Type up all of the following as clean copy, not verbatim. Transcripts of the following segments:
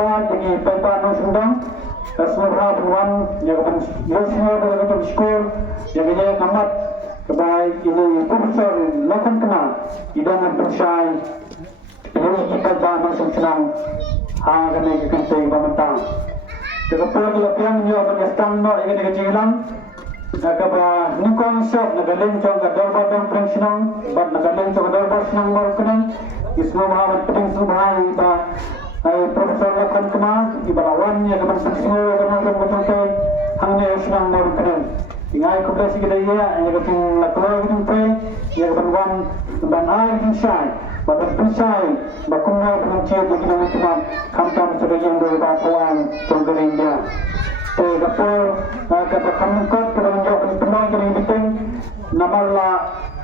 dapat bagi pembantu sundang semua peruan yang akan semua dalam sekolah yang ini amat kebaik ini profesor lakukan kena di dalam persai ini kita bahas senang akan kita pemerintah Kepala Kelapian juga berkaitan dengan ini kecilan. Nakaba ni konsep nagaleng cong kadalba dong prengsinang, bat nagaleng cong kadalba sinang marukunan. Isma Muhammad Pring Subhai ba ay Profesor Lakan Kema ibalawan niya kaman pagsingo kaman betul kay hangnya sinang marukunan. Ingay ko kasi kita iya ay kating laklo kating pre, iya kaman wan banay kating siyay. Bapak pensai, bakunga pengajian bagi nama Tuhan, kamtam sebagian dari batuan contohnya dia. Kapal kata kamukot kita menjawab penolong yang penting, namanya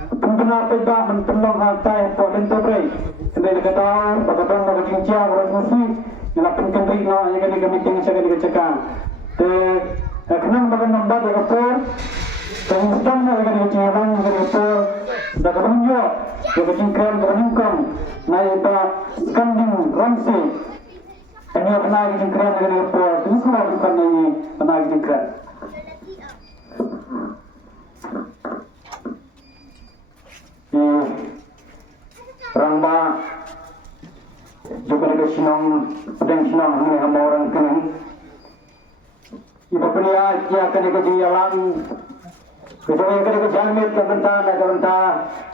pembina peda menolong hantai polen terbaik. Kendali kata, bagaimana bagi cincang orang muslim, yang penting rina yang kami meeting saya kami cakap. Kenapa bagaimana bagi kapal? Kemudian akan dijalankan begitu, dapat menunjuk, diberikan kemenungkam, naik skanding ramsi, ini pernah dijalankan dengan apa? Itu semua bukan ini pernah dijalankan. Rangba juga ada sinong, pedang sinong ini hamba orang kini. Ibu pria dia akan dijalan. Kecuali kerja jalmit kebenta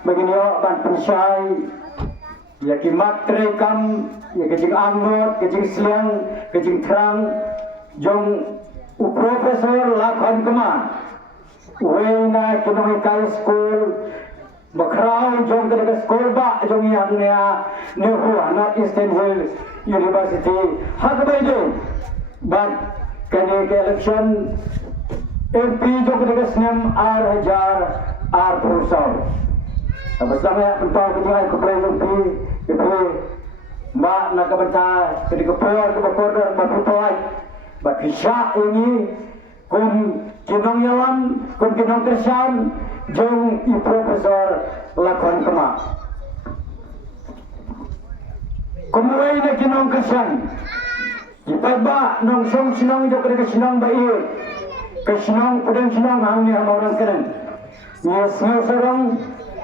begini ban pensai ya kimat rekam ya kecing anggot kecing siang kecing terang jong profesor Lakan Kema wena ekonomikai school bakrau jong kerja school ba jong yang nia Nehru North Eastern Hills University hak baik ban kene ke election MP जो करेगा स्नेम R1000 R400 अब समय untuk kejualan keperluan MP itu mbak nak kebenca ketika keperluan berputar berkisah ini kun kinong yalam kun kinong kersan jong I Profesor Lakuan Kema kemudian ini kinong kersan ipaba nong song sinong jo ketika sinong baik Kesenang, pedang senang, hangni hamba orang keren. Ia senang serang,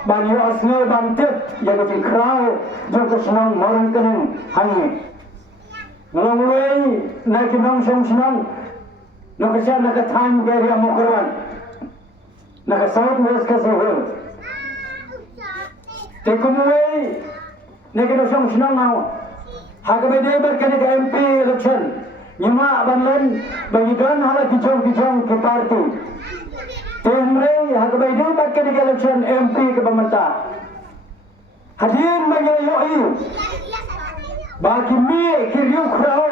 bani asngal bantet, ia kecil kerau, jom kesenang, orang keren, hangni. Ngelang ulai, naik kinong senang, nak kesan nak time gaya mokoran, nak south west kasihul. Tekum ulai, naik kinong senang mau. Hagabai dia berkena ke MP election. Nyima banlen bagidan hala kicong ke parti. Temre hagabai dia bakal di election MP ke pemerintah. Hadir bagi yoi. Bagi mi kiriu krau,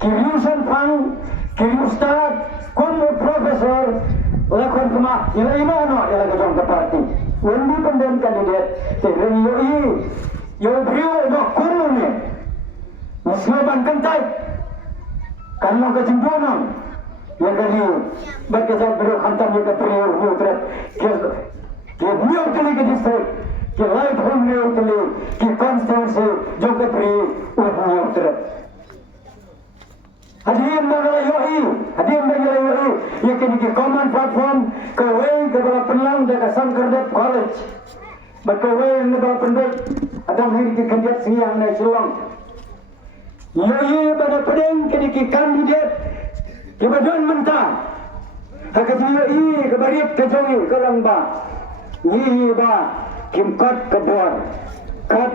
kiriu sanpang, kiriu start, kun profesor Lakuan Kema. Yang imano ialah kicong ke parti. Wendi pendem kandidat. Temre yoi. Yo brio bakun ni. Masnoban kentai. Kalau kecenderungan yang dari berkesan beliau hantar mereka beliau neutral ke new kali ke distrik ke live home new kali ke konstitusi juga beliau neutral hadirin mengalami yoi yang kini ke common platform ke way ke bawah pelang dan Sangkardep College berkawai yang bawah pendek ada hari ke kandidat siang naik Selong Yoi pada pedang kediki kandidat ke badan mentah. Hakat yoi ke barit ke jongi ke langba. Ni ba kimkat ke buar. Kat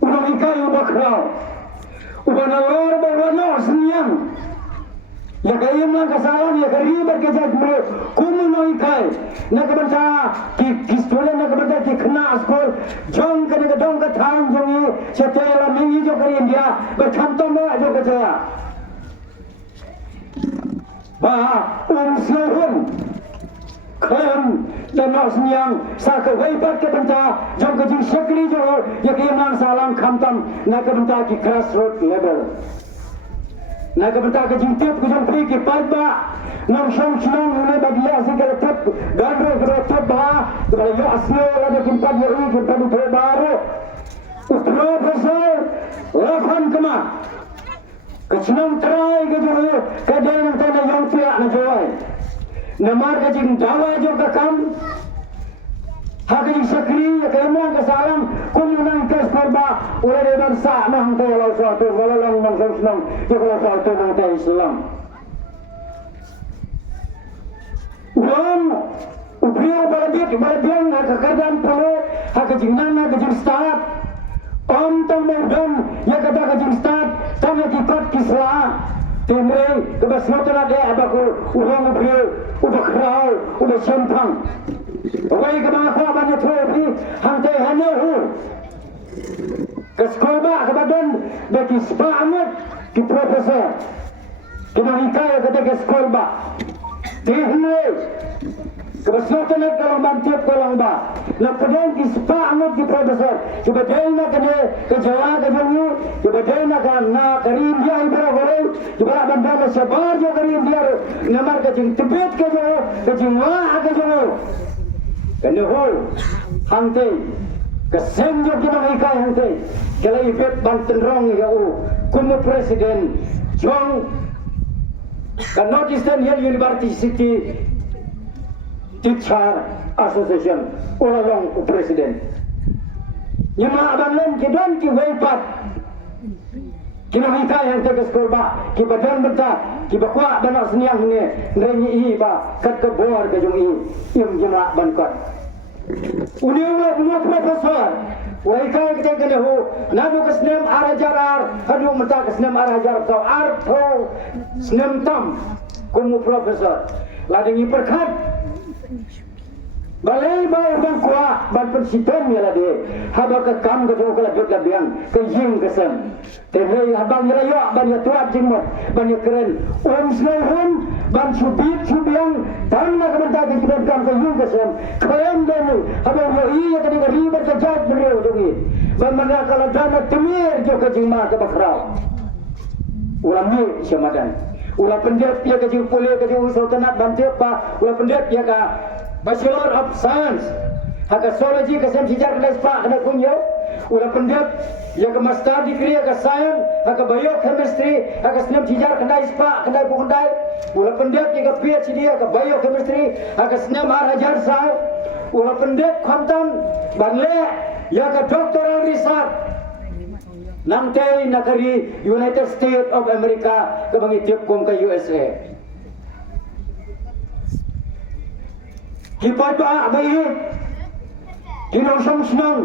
unang ikai ubakrau. Ubanalor bawano senyang. Ya kayam lang kasalan ya karibat ke jadmo kuno ikai nak banca ki stolen nak banca ki khna askol jong kane ka dong ka thang jongi chatela mingi jo kari India berkantom ba jo kaya ba unsuhun kayam dan senyang sa ka waipat ke banca jong ka jing shakli jo ya kayam lang salam khamtam nak banca ki grassroots level nak bentar ke jintip ke jompi ke palba nam sham sham ne bagiya se ke tap gandro ke tap ba to yo asne la de kimpa yo ke tap to baro profesor Kesenang terai ke jauh, kadang yang tanah yang pihak na jauh. Namar ke jing dawa jauh ke kam. Hak jing sakri, kemang ke salam, kumunang ke sekorba, oleh dewan sah nang telau suatu, walau nang senang, jauh suatu nang te Islam. Ulang, ubriu baladiang hak kadang puluh, hak jing nana ke jing start. Om tang mudam ya kata kajing start tanya kipat kisah timre kebasnotan ada abaku ulang beliau udah kerau udah sempang awai ke mga kawan na tropi hantay hanahu ke sekolah ba kebadan bagi sepamat ki profesor kinahikaya kata ke sekolah ba timre kebasnotan at kalang bantip kalang ba Napadang kispaangot di profesor, kibaday na kane kajawa kajanyo, kibaday na na karindiya ibara gore, ibara banda na sabar jo karindiya ro, namar kajing tibet kajayo, kajing waa kajayo. Kane ho, hangte, kasenjo kinangikay hangte, kala ibet bantenrong yao, kumu presiden, jong, kan Northeastern University Teacher Association ulang presiden nyama abangan kidon ki weipat kinahika yang tegas korba ki badan benta ki bakwa banak seniang ni nrenyi ba kat ke bor ke jung im jema bankot unia profesor wai kai kita kene ho nadu kesnem arajar hadu mata kesnem arajar so arto snem tam kumu profesor ladingi perkat balai bau bang kuah ban persiten ya lade haba ke kam ke jong kala bet labiang ke jing kesem tebe habang ya yo ban ya tuat jing mo ban ya keren snowhun ban subit subiang tan na kamanta ke jibet kam ke jing kesem kayam denu haba yo iya ke di riba ke jat beriu jongi ban mana kala dana temir jo ke jing ma ke bakrau ulami syamadan ulah pendek ya ke jing pule ke jing sultanat bantiap pa ulah pendek ya ka Bachelor of Science, hak zoology kesem sejarah lespa kena kunyo, ulah pendek, ya ke master degree ke science, hak biochemistry, hak senem sejarah kena ispa kena bukundai, ulah pendek ya ke PhD ke biochemistry, hak senem arajar sai, ulah pendek khamtam banle ya ke doctoral research. Nanti nakari United States of America ke mengitip kum ke USA. Kipat ba bayi kinong senang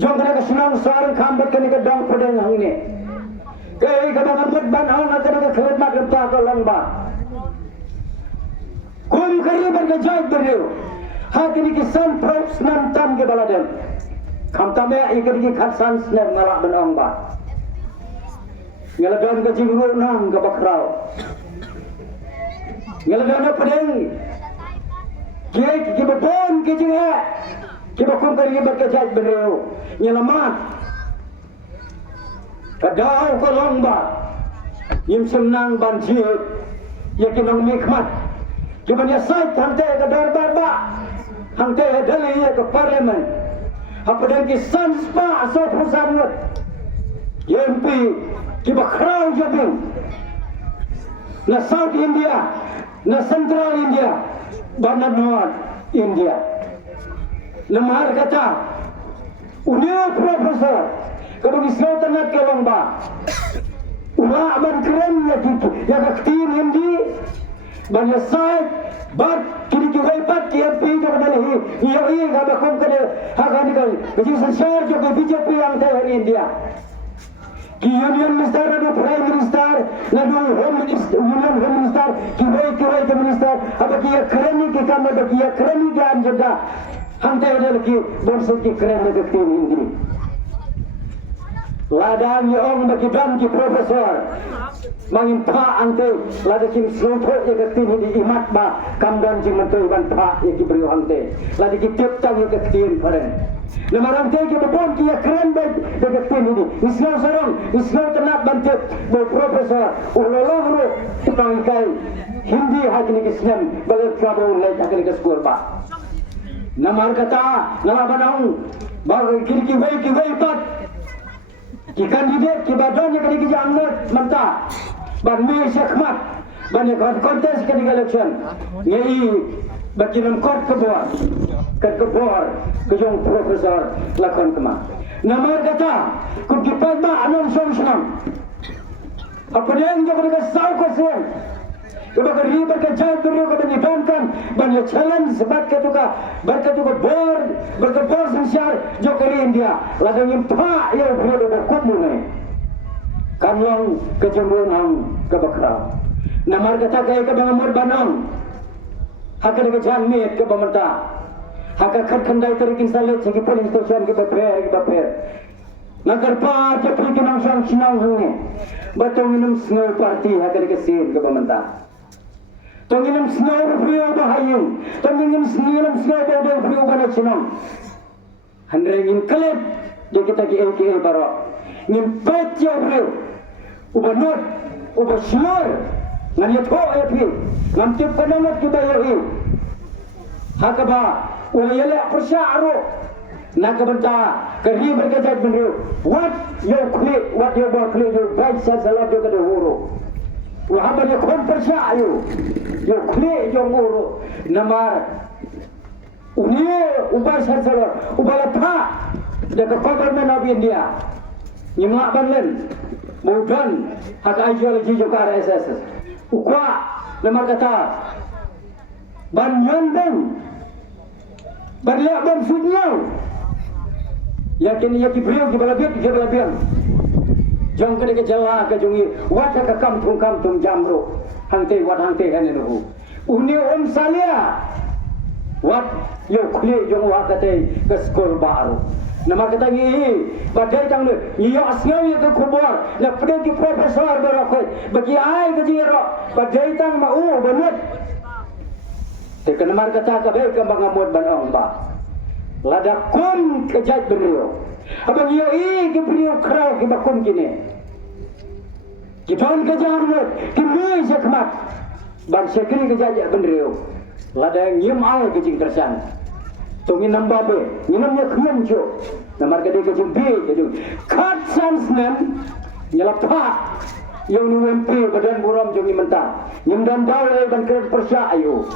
jong kena senang sarang kambat kena ke dang pedang hang ni kei kadang amat ban hang na kena ke khidmat lemta ke lomba kum kari bergejat beriu hak ini kisan props nam tam ke baladem kam tame ikan ki khasan snap ngalak benang ba ngaladan ke jingru nang ke bakrau ngaladan pedang Kiai kibabon kijinga kibakum kari berkejat beriu nyelamat kadau ke lomba yim senang banjir ya kinang nikmat kibanya sait hante ke darbar ba hante dali ya ke parlimen apa dan kisan spa so pusanut yempi kibakrau jabing na South India na Central India Bandar North India. Lemar kata, unia profesor, kalau disau tanat ke lomba, ulah aban keren ya gitu, ya kaktin hindi, banyak side, bat kini juga ibat KMP juga dari iya kalau kom kene hakan kali, jadi sensor juga BJP yang teh India. Ki Union Minister nadu Prime Minister nadu Home Minister Union Home Minister ki Kuwait Minister apa ki keren ki kam ada ki keren ki anjada hante ada ki bonsu ki keren ke tim hindi ladan yong bagi dan ki profesor mangin pa ante lada kim slopo ya ke tim hindi imat ba kam dan jing mentu ban pa ya ki brio hante lada ki tip tang ya ke tim keren Lemarang teh kita pun kia keren baik dekat tim ini. Islam sarang, Islam tenat bantet baik profesor. Ulang ru tukang ikai Hindi hak ni Islam balik kabul lagi hak ni sekolah ba. Namar kata nama banang bagi kiri kiwai pat. ki kandidat ki badan yang kini kerja anggota mentah ban me syakmat ban kontes kini election ngei bagi nam kot kebor kejong profesor lakon kema nama kata kun kipat ba anon solution apa yang jadi kesau kesian kalau ribat kejahatan beliau kebanyakan banyak challenge sebab ketuka bor berkebor sosial jokeri India lagi nyempak ya beliau berkuat mulai kamlong kejemurang kebakra nama kata kaya kebangamur banang hak ada kejanmit ke pemerintah hak akan kendai terikin salit segi polis sosial kita ber nagar pa cepi kinang sang sinang hungi batong minum snow party hak ada kesin ke pemerintah tonginem snow brio bahayun tonginem snow brio bana sinang handrengin kelip dia kita ki LKA baro ngimpet yo brio ubanot ubasmor ngani tho api ngamtip kanamat kita yahi hakaba ulayala persyaru nakabanta kari berkajat brio what yo bor kli yo baik salat yo kada huru wahaba yo kon persyaru yo kli yo nguru namar unie ubas salat ubalapa dekat government of India nyimak banlen mudan hak ideologi juga RSS ukwa namar kata ban nyandeng ban liak ban sudnyau yakin beliau di balabian jong kene ke jala ke jongi wat ke kampung jamro hangte wat hangte kan nu uni salia wat yo khle jong wa kate ke skol baru nama kata ni badai tang le yo asnau ye ke kubur na pedang ki profesor berokoi bagi ai ke jiro badai tang mau banget tekan mar kata ka be ke bangamot banong ba lada kun kejat beliau abang yo ke beliau krau ke bakun kini kita kejangan kimi sekmat ban sekri kejat beliau lada nyim al kejing tersan tungin nambah be nginamnya kemam jo namar kade kejing be jadi kat sansnen nyelapa yang nuempe badan buram jongi mentah nyemdan dawai ban keren persya ayo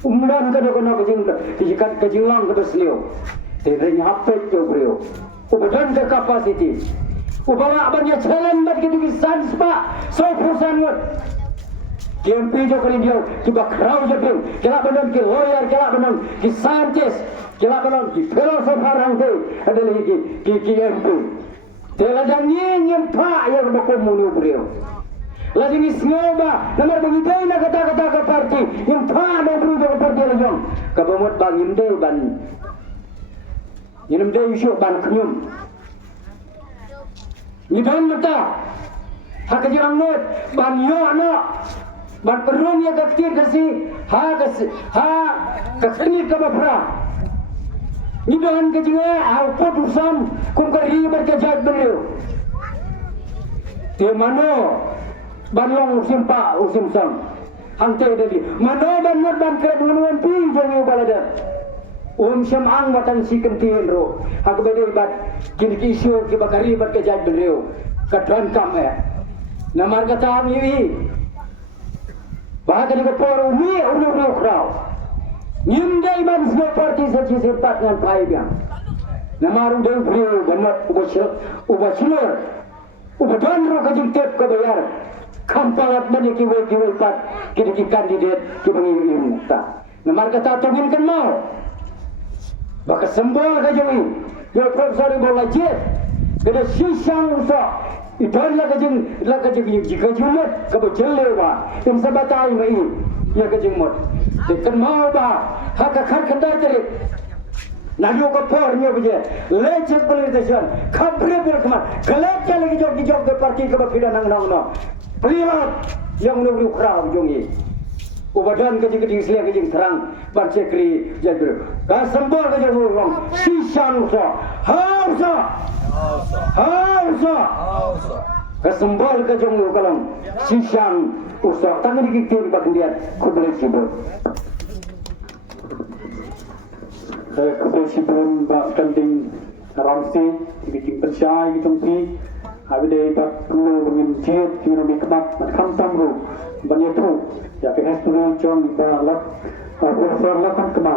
umdan kada kono kejing lang ke besliu tidak hapet jo beliau ubadan ke capacity ubala banyak challenge bat gitu kisan spa so pusan wat KMP jo kali dia tiba crowd jepil kala benon ki lawyer kala benon ki scientist kala benon ki philosopher hangte ada lagi ki KMP tela dan nyem pa yang bakom munu beliau lagi ni snyoba namar bangidai na kata-kata ke parti yang pa na beliau ke parti lajong kabamot bang imdai ban Yinam day isu ban kenyum. Ni ban mata. Hak jirang not ban yo anak. Ban perun ya kaktir kasi ha kakini ka bapra. Ni ban ke jinga au potusan kum kari berkejat beliau. Te mano ban long usim pa usim sang. Hang te dedi. Mano ban not ban ke dengan pi jong balada. Syam'ang watan si kentiin ro hak bede bat kini isu ki bakari bat ke jaj beliau kadran kam namar kata ngi bahkan ke por umi ulu krau nyimdai man sno parti saji sepat ngan pai biang namar udah beliau banat ubashilor ubadan ro ka jintep ka bayar kampalat bani ki we pat kini kandidat ki bangi ta namar kata tungin kan mau baka sembol ka jowi yo profesor bola jet kada shisang usa idan la ka jing jika jumat ka bocelle ba im sabatai mai ya ka jing mot tekan mau ba haka khar khanda tere nadio ka por nyo bije lecek politician khabre ber kama galat ka lagi jog ke parti ka bapida nang no privat yang lu krau jongi ubadan kejing selia kejing terang ban sekri jadru ka sembol ka jong long sisan usa hausa ka sembol ka jong kalong sisan usa tangan dikikir ba kendian kubule sibul kubule sibul ba kanting ramsi dikikir persyai gitung pi Abide tak perlu dengan jiat kira mikmat kan tamru banyak tu ya ke history chong balak profesor lakan kema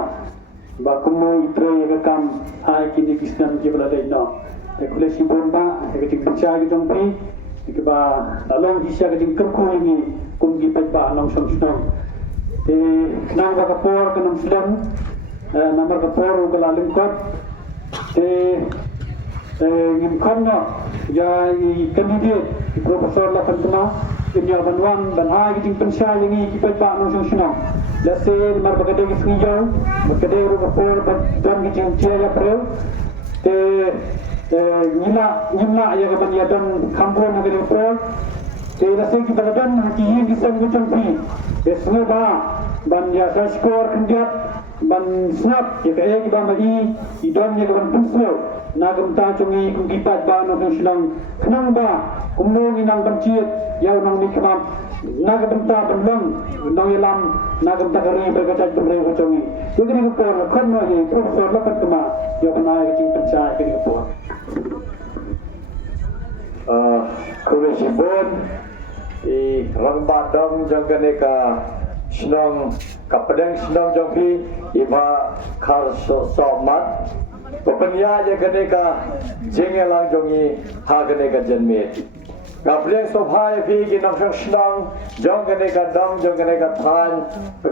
ba kumu itre ya kam ai kini kisnan jibla dai no te kule si bomba ke tik bicha ke jong pi ke ba dalong hisya ke tik kerku ini kum gi pet ba long som snong te nang ba kapor ke nam slam nomor kapor ke lalim kot te ngim khanna ya candidate profesor lakan kema ini banwan dan hai kiting pensya yang ini kita pak nong song senang lase mar bagade ki sngijo bagade ru kapor dan kiting cia ya pro te nyimla ya ke ban ya dan kampung ngade pro te lase ki bagadan ki yin ki sang gutung pi esme ba ban ya sa skor kendiat ban snap ya ke ki ba mai idon ya ke ban punslo nagam ta chungi kum kipat ba nong senang kenang ba kumno nginang panciet yang nang mikmam naga benta bendang nang yalam naga benta kari berkata jumre kacungi jadi ni kapor kan no ye profesor lakat kema yo kana ke ting percaya ke kapor kulisibon rangba dong jangkane ka senang kapedang senang jangpi iba khar somat Pepenya je kene ka jengelang jongi ha kene ka jenmet. Kapling sophai fi ki nang senang jong kene ka dong jong kene ka than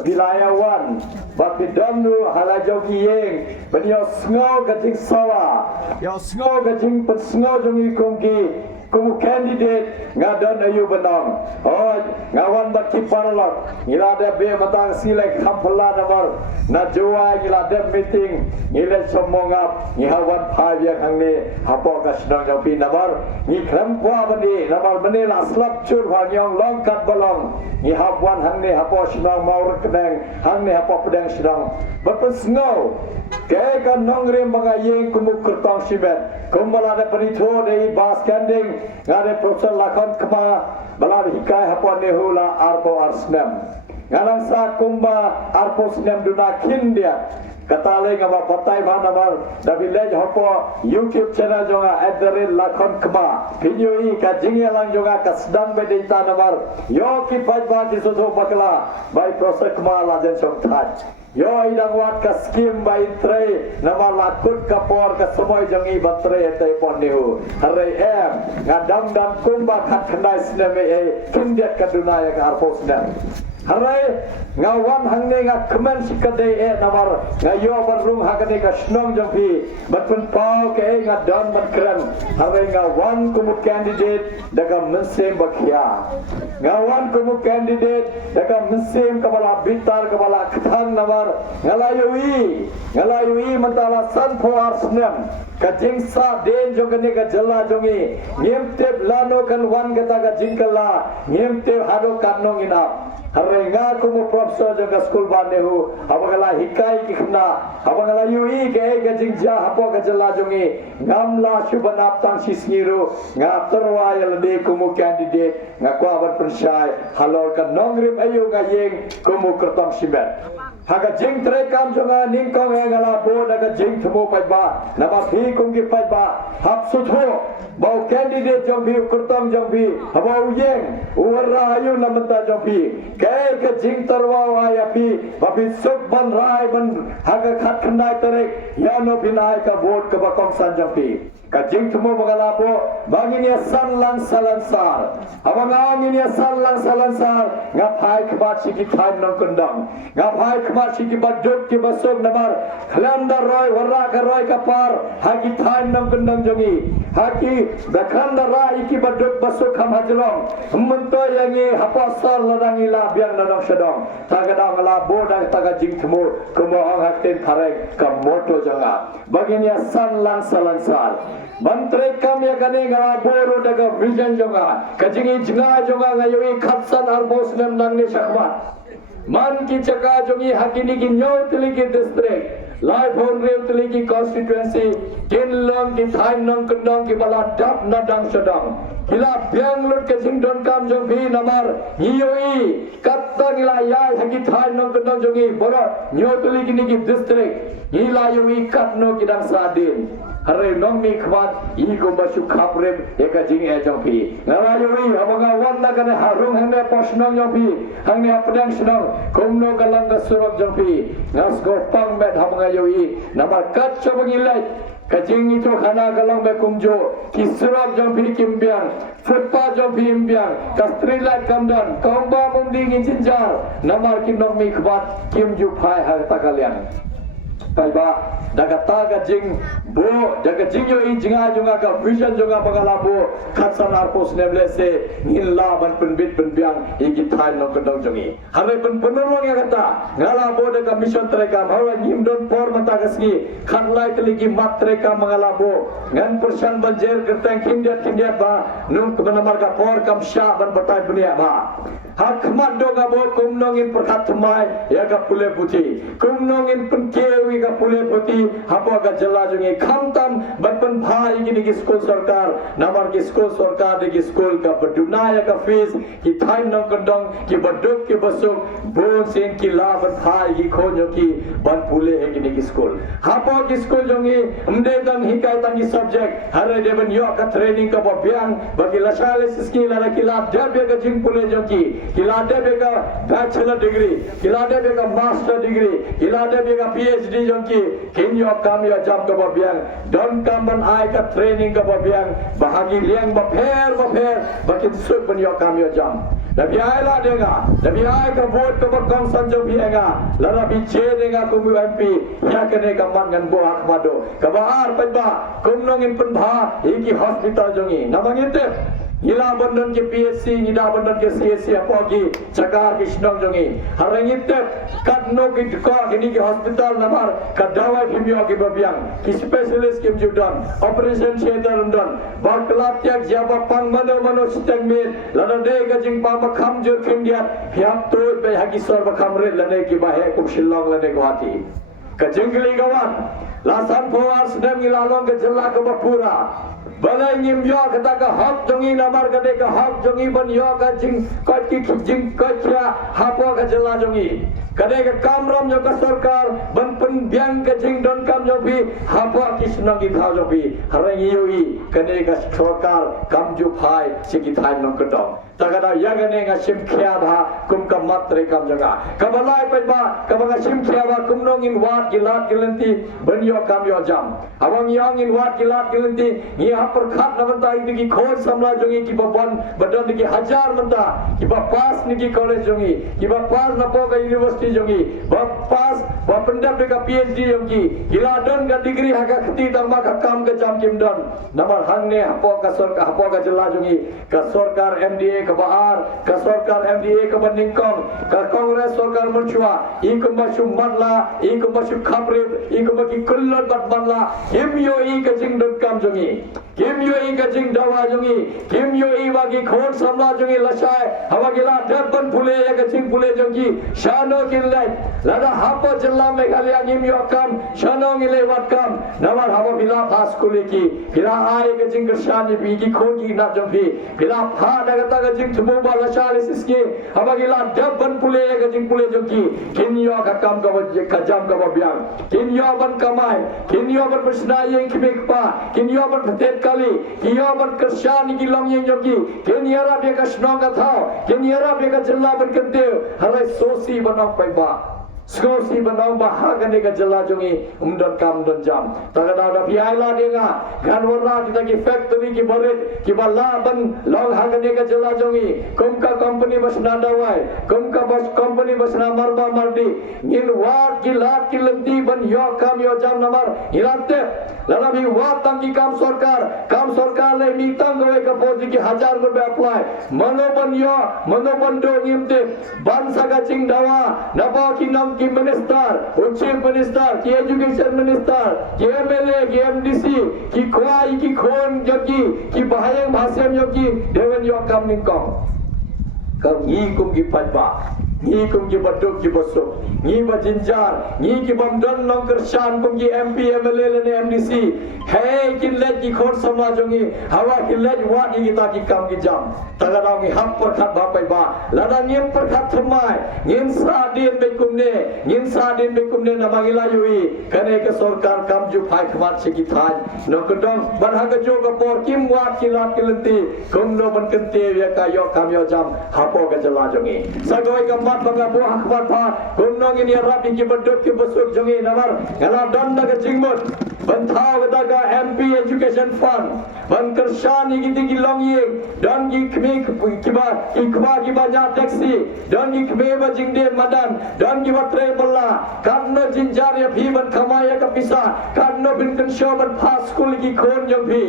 pilayawan ba pi dom nu hala jogi yeng ben yo sngo ka ting sawa yo sngo ka ting pet sngo jongi kongki kumu candidate ngadon ayu benong oh ngawan bakti parlok ngilada be matang silek khampala namar na jowa ngilada meeting ngile somongap ngihawan phaya khangni hapo ka snang jopi namar ngi khram kwa bani namar bani la slap chur bhangyong long kat balong ngihawan hangni hapo snang maur kedang hangni hapo pedang snang bapes ngo ke ka nongre mangayeng kumu kertong sibet kumbala da panitho dei bas standing ngade profesor lakon kema balad hikai hapon nehula arpo arsnem ngalang sa kumba arpo snem duna kindia katale ngaba patai banamal da village hapo YouTube channel jonga @lakon kema video i ka jingyalang jonga ka sedang bedita namar yo ki pajba di soto bakla by profesor kema lajen sok touch yo idang wat ka skim by tray nama lakut kapor ka semoy jangi batre te ponihu hare em ngadam dan kumba khat khandai sneme e kindet kaduna ya ka arpo snem hare ngawan hangne nga kemen sikade e namar ngayo barung hakane ka snong jampi batun pau ke nga don man kran hare ngawan kumu candidate daga mensem bakhya ngawan kumu candidate daga mensem kabala bitar kabala khang namar ngalayui mentala san po arsnem ka jingsa den jogane ka jalla jongi ngemte lano kan wan gata ka jingkala ngemte hado kanong ina harenga kumu profesor jaga school banehu abagala hikai kikna abagala yui ke jingja hapo ka jalla jongi ngamla shubanap tang sisngiru ngapterwa yalde kumu candidate ngakwa ban persyai halor ka nongrim ayu ngayeng kumu kertong simet haga jing tre kam jonga ningkong ngala bo daga jing thmo pai ba nama phi kumgi pai ba hap sutho bau candidate jong bi kurtam jong bi habau yeng uwara ayu namta jong bi kai ka jing tarwa wa ya pi babi suk ban rai ban haga khat khandai tarek ya no binai ka vote ka ba kong san jong bi ka jing thmo bagala bo banginya sanlang salansar abanga nginya sanlang salansar ngapai khba siki thain nong kondang ngapai khba siki badut ki basok namar khlanda roy warra ka roy ka par haki thain nong kondang jongi haki dakhanda ra iki badut basok kham hajlong hemento yangi hapasar ladangi la biang nanong sedong tagadang la boda taga jing thmo kumo ang hakten tharek ka moto jonga baginya sanlang salansar Bantre kam ya kane ngala boru daga vision jonga kajingi jinga jonga ngayoi khatsan arbos nem nangne shakmat man ki chaka jongi hakini ki nyotli ki district life on reutli ki constituency kinlong ki thainong kundong ki bala dap nadang sedang hila bangalore ke jingdon kam jong bi namar nyoi katta ngila yai hagi thainong kundong jongi boro nyotli ki district hila yoi katno ki dang sadin hari nong mi khwat i ko basu khaprem eka jing e jong pi ngala yoi abanga wan na kan harung hangne posnong jong pi hangne apdang snong komno kalang ka surab jong pi ngas go pang met abanga yoi namar kat chobangilai kajing itu khana galang be kumjo kisrab jong pi kimbiang futpa jong pi imbiang kastrilat kamdan komba mumding injinjar namar kinong mi khwat kim ju phai har takalian Taiba daga taga jing bo daga jing yo i jinga junga ka vision junga pangalabo khatsan arpos neblese ngilla ban penbit penbiang igi thai no kedong jongi hame pen penolong ya kata ngalabo daga mission treka hawa ngimdon por mata kasgi khanlai teligi mat treka mangalabo ngan persan banjer gertang kindia ba nung kemana marga por kam sha ban batai dunia ba hak mat do gabo kumnongin perkat thmai ya ka pule puti kumnongin penkewi ka pule puti hapo ka jalla jungi khamtam batpan bhai gini ki school sarkar namar ki school sarkar de ki school ka baduna ya ka fees ki thain nong kondong ki baduk ki basuk bon sen ki la bat bhai ki khonyo ki ban pule he gini ki school hapo ki school jungi umde dan hikai tan ki subject hare deban yo ka training ka babiang bagi lasale skill la ki la dabe ka jing pule jongi kilade beka bachelor degree kilade beka master degree kilade beka PhD jonki kinyo kamyo jam ka babiang don kamban ai ka training ka babiang bahagi liang bapher bakin suk ban yo kamyo jam nabi ai la denga nabi ai ka vote ka bakong sanjo bienga lara biche denga kumu MP ya kene ka mangan bo akmado ka bahar paiba kumnongin penbha iki hospital jongi namangite Ila bandon ke PSC, ila bandon ke CSC apa ki jaga kisnong jongi. Harangit kat no ki ka gini ke hospital namar kadawai kimio ke babiang. Ki specialist kim judan, operation theater undan. Baklat yak jaba pang mano sitang min. Lada de gajing pa makham jur kim dia. Hiap tu pe hagi sor makham red lane ki bahe kum shillong lane guwahati. Kajengli gawan. Lasan powar sedang ilalong ke jela ke bapura. Balai ngim yo kata ka hak jongi namar kade ka hak jongi ban yo ka jing kot ki jing kotya hapo ka jela jongi kade ka kamram yo ka sarkar ban pen biang ka jing don kam yo bi hapo ki snangi kha yo bi harangi yo i kade ka sarkar kam ju phai siki thai nom kedong tagada yagane nga sim khya ba kum ka matre kam jaga kabalai pe ba kabanga sim khya ba kum nong in wat gilat gilanti ban yo kam yo jam awang yang in wat gilat gilanti ni perkhat na banta ini ki khoj samla jongi ki baban badan ki hajar banta ki ba pass ni ki college jongi ki ba pass na po ka university jongi ba pass ba pendap ka PhD jongi gila don ka degree ha ka khati tamba ka kam ka jam kim don namar hang ne hapo ka sarkar hapo ka jilla jongi ka sarkar MDA ka baar ka sarkar MDA ka baningkong ka congress sarkar munchwa i ko masu madla i ko masu khaprip i ko ki kullon bat madla him yo i ka jing don kam jongi kim yo i ka jing dawa jongi kim yo i bagi khon samla jongi lasai hawa gila dabban phule ya ka jing phule jongi shano kilai lada hapo jilla meghalaya ngim yo kam shano ngile wat kam namar hawa bila pas kuli ki bila ai ka jing krshani bi ki khon ki na jongi bila pha daga ta ka jing thumu ba lasai siski hawa gila dabban phule ya ka jing phule jongi kin yo ka kam ka jam ka babiang kin yo ban kamai kin yo ban persna yang kibek pa kin yo ban phatet kali kiyo ban kershani ki long yang jogi kenyara be ka snong ka thao kenyara be ka jilla ban kante halai sosi banong pai ba skosi banong ba hagane ka jilla jongi umdon kam don jam tagada da biaila denga ganwara kita ki factory ki baret ki balla ban long hagane ka jilla jongi kumka company bas nadawai kumka bas company bas na marba mardi ngin wat ki lat ki lemti ban yo kam yo jam namar hilate lala bi wat tang ki kam sarkar le mi tang goe ka pozi ki 1000 rupiah apply mano ban do ngimte ban saga ching dawa napa ki nam ki minister chief minister ki education minister ki MLA ki MDC ki khwai ki khon jogi ki bahayang bhasyam jogi dewan yo kam ningkong kam i kum ki patba ngi kum ki baduk ki bosok ngi ba jinjar ngi ki bam don nong kershan kum ki MP MLA le MDC hey kin let ki khot sama jongi hawa kin let wat ki ta ki kam ki jam tagadaw ngi hap par khat ba pai ba lada ngim par khat thamai ngin sa din be kum ne ngin sa din be kum ne namangi la yui kane ke sarkar kam ju phai khmat se ki than no kodong ban ha ka jo ka por kim wat ki lat ki lenti kum no ban kente ya ka yo kam yo jam hapo ka jala jongi sagoi ka mat banga bo akhbar tha kum no ngi rapi ki baduk ki bosuk jongi namar ngala don na ka jingmot ban thaw da ka MP education fund ban kershan gi ti long ye don gi khme ki ba ja taxi don gi khme ba jing de madan don gi ba tre balla kan no jinjar ya phi ban khamaya ka pisa kan no bin kan show ban pass school gi khon jong phi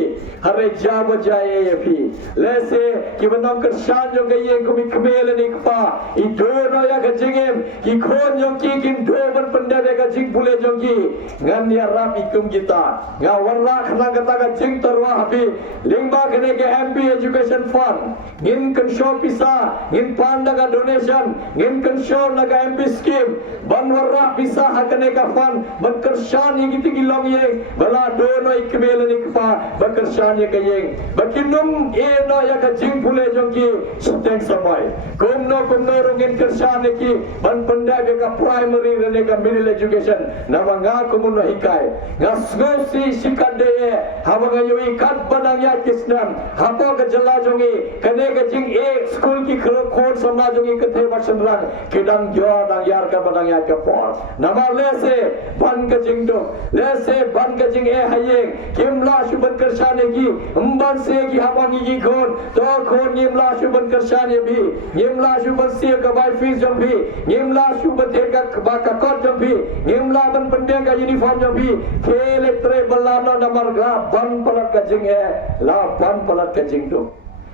hare ja ba jaye ya phi lese ki ban nom kershan jong ge ye ko mi khme le ni pa I do no ya ka jingem ki khon jong ki kin do ban panda de ka jing bule jong ki ngan ya rapi kum kita nga warla khana kata ka jing tarwa habi lingba kene ke MP education fund ngin kan show pisa ngin panda ka donation ngin kan show na ka MP scheme ban warra pisa hakane ka fund ban kershan ye giti gilong ye bala do no ikmel ni kpa ban kershan ye kayeng bakinum e no ya ka jing bule jong ki suteng samai kum no rongin kershan ye ki ban panda be ka primary rene ka middle education nama nga kumun no hikai ngasgo si sikade hawa nga yoi kat banang ya kisnam hapo ka jala jongi kane ka jing e school ki khod samna jongi kathe basan rang kedang jo dang yar ka banang ya ka por nama lese ban ka jing do lese ban ka jing e hayeng kimla shuban kershane ki umban se ki habangi ki khon to khon nimla shuban kershane bi nimla shuban se ka bai fees jom bi nimla shuban the ka ba ka kot jom bi nimla ban pande ka uniform jom bi khele tre ballano namar ga ban palat ka jing e la ban palat ka jing do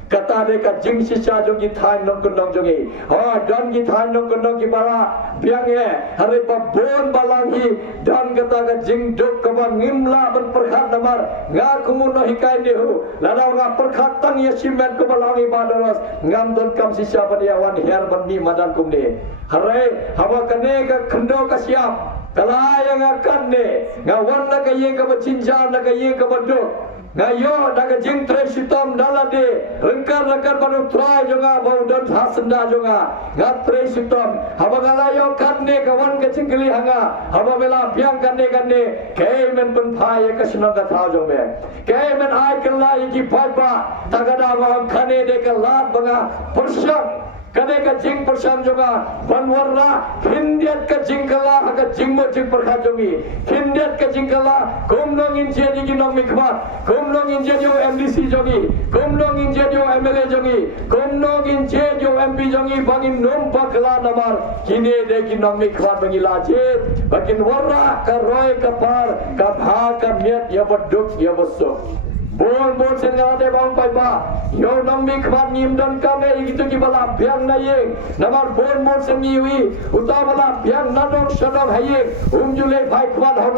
kata de ka jing sisa jong ki than nong kondong jongi ha don ki than nong kondong ki bara biang e hare pa bon balang hi dan kata ka jing dok ka ban ngimla ban perkhat namar nga kumun no hikai ne hu lada nga perkhat tang ye simen ko balang i badaros ngam don kam sisa ban ya wan her ban ni madan kum ne hare hawa kane ka khndo ka siap kala yang akan ne nga wan na ka ye ka ba chinja na ka ye ka ba dok ngayo daga jing tre sitom dalade rengkar banu trai jonga bau dan hasenda jonga ngat tre sitom habagala yo kanne kawan ke cingkeli hanga hababela biang kanne kei men pun phai ka snong ka thau jong me kei men ai kelai ki phaiba tagada ma khane de ka lat banga persyam kane ka jing persyam jonga banwarra hindiat ka jingkala ka jingmo jing perkha jongi hindiat ka jingkala kumnong inje di ginong mikmat kumnong inje jo MDC jongi kumnong inje jo MLA jongi kumnong inje jo MP jongi bangin numpa kala namar kine de ginong mikmat bangi laje bakin warra ka roy ka par ka bha ka miat ya baduk ya besok bon sen ngade bang pai ba yo nong mi khwan nim don ka me gitu ki bala biang na ye namar bon sen niwi uta bala biang na dong sadong haye jule phai khwan ho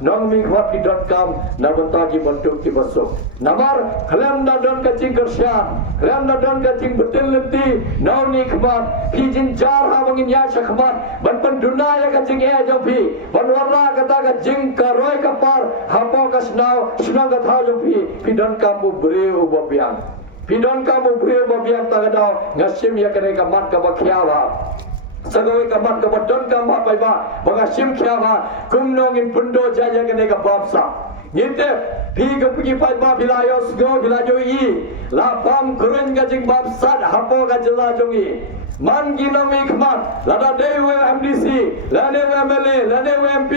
nong mi khwan ki dot kam na banta ki bentuk ki basok namar khalam na don ka cing kersyan khalam na don ka cing betul lenti nong ni khwan ki jin jar ha bangin ya shakhmat ban pan duna ya ka cing e jo phi ban warna kata ka jing ka roy ka par hapo ka snang ka tha pidon kamu beriu babiang pidon kamu beriu babiang tagadaw ngasim ya kene ka mat ka bakhiawa sagoi ka mat ka badon ka ma pai ba bangasim khiawa kumnong in pundo jaya kene ka babsa ngite phi ka pugi pai ba bilayos go bilajo I la pam kurun ka jing babsat hapo ka jela jongi man ginami khmat lada dewe MDC lade MLA lade MP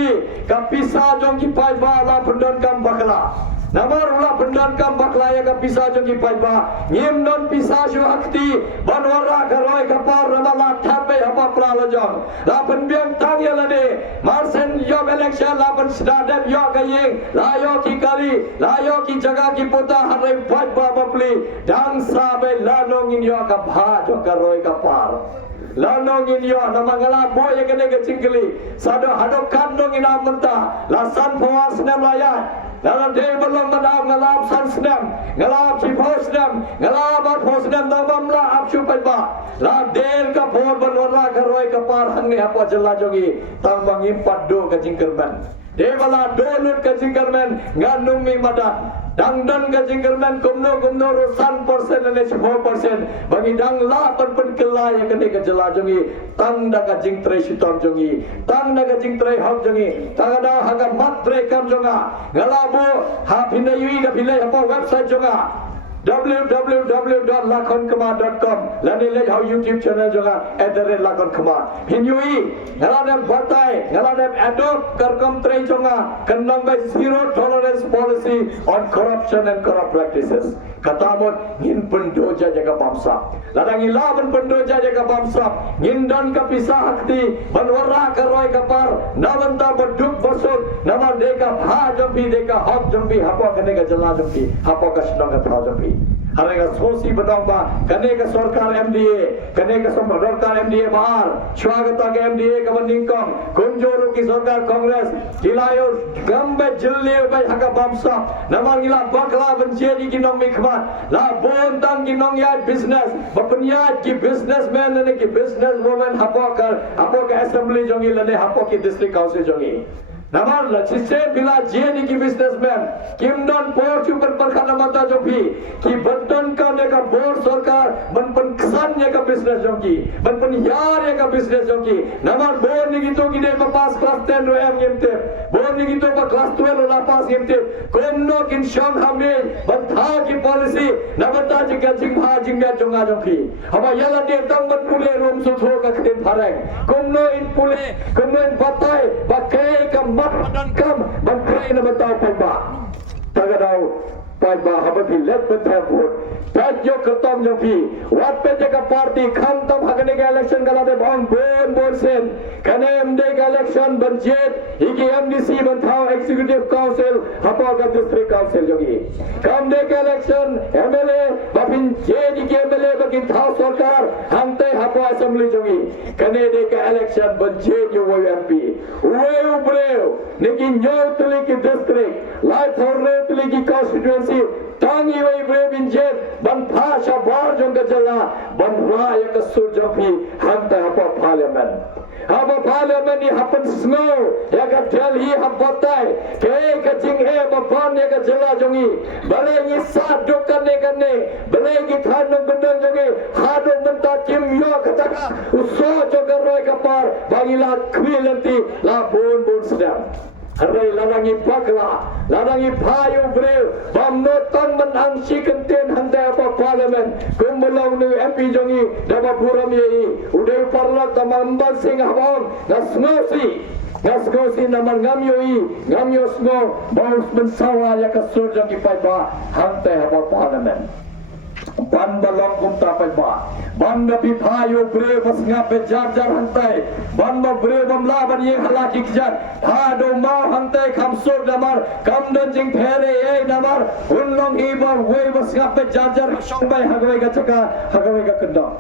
ka pisa jong ki pai ba la pundon kam bakla namar ula pendan kam baklaya ka pisa jongi pai ba ngim non pisa shu akti banwara garoi kapar ramala thape hapa pralajong la penbiang tang ya lade marsen yo election la pen sadap yo kayeng la yo ki kali la yo ki jaga ki pota hare pai ba bapli dang sa be la nongin yo ka bha jo garoi kapar lanong in yo namangala boy kene ke cingkeli sado hadok kandong ina menta lasan pawar senam layan dalam day belum menang ngalap san senam ngalap cipos senam ngalap bot senam nabam la apsu pai ba la del ka phor banwara ka roi ka par hang ne apa jela jogi tang bang impat do ka jingkerman devala dolut ka jingkerman nganung mi madan dangdan ka jingkerman kumno rosan persen ne 10% bagi dang la pen kela ya kene ka jela jogi tang da ka jing tre sitom jogi tang da ka jing tre hok jogi tang da ha ka mat tre kam jonga ngalabu ha pinai yui da pinai apa website jonga www.lakonkema.com lani le hau YouTube channel jonga @lakonkema hinyui ngalane batai ngalane adopt karkam tre jonga kanang by zero tolerance policy on corruption and corrupt practices katamot ngin pendoja jaga bangsa ladang ilaban pendoja jaga bangsa ngindan ka pisah hakti banwara ka roi kapar nabanta baduk basut nama deka bha jambi deka hok jambi hapa kane ka jala jambi hapa ka sedang ka thau jambi harega sosi badang ba kane ka sarkar MDA kane ka sarkar MDA bahar swagata ke MDA ka bandingkam kumjoru ki sarkar Congress kilayo gambe jilli bai haka bamsa namar gila bakla banjedi ki nong mikmat la bontang ki nong ya business bapniat ki businessman ne ki businesswoman hapokar assembly jongi lane hapoki district council jongi namar la sistem bila jeni ki businessman kimdon por super perkhana mata jogi ki banton ka ne ka bor sarkar banpan ksan ne ka business jogi banpan yar ne ka business jogi namar bor ni gitu ki ne pass class 10 ro am yemte bor ni gitu pa class 12 ro pass yemte konno kin sham hame bantha ki policy namata jika jingha jingga jonga jogi haba yala de tang ban pule rom so tho ka khen pharang konno in pule konno in batai bakai ka dan kam bangkrai na batao pagba tagadao pagba habati let batao vote tajyo khatam jogi wat pe jaga party khantam hagane ka election gala de bon sen kane MD ka election banjet higi MDC banthao executive council hapa ka district council jogi kamde ka election MLA bapin jedi ke MLA bakin thao sarkar hamte hapa assembly jogi kane de ka election banjet yo MP ueu breu niki nyotli ki district life horretli ki constituency tangi wai breu binjet ban phasha bar jong jala ban raya ka surjopi hamte hapa parliament haba parliament ni hapan snow ya ka Delhi hapatai ke ka jinghe baban ya ka jala jongi bale ni sa dokan ne kanne bale ki than gundang jongi hado menta kim yo kataka uso jogar roi kapar bagila khwilanti la bon sedang Harai larangi bakla, larangi payu breu, bamnotan menangsi kenten handai apa parlimen, kumbelang nu MP jongi, daba buram yei, udai parlat tamambal sing habang, ngasgosi naman ngamyo sno, baus mensawa ya kasur jongi paiba, handai apa parlimen. Ban balong kumta paiba, ban na pipayo breu pas ngape jar hantai, ban ma breu bamla ban ye halaki kijan, hado ma hantai kamsur damar, kamdan jing phere ye damar, unlong ibar wei pas ngape jar song bai hagwai ka chaka, hagwai ka kendang.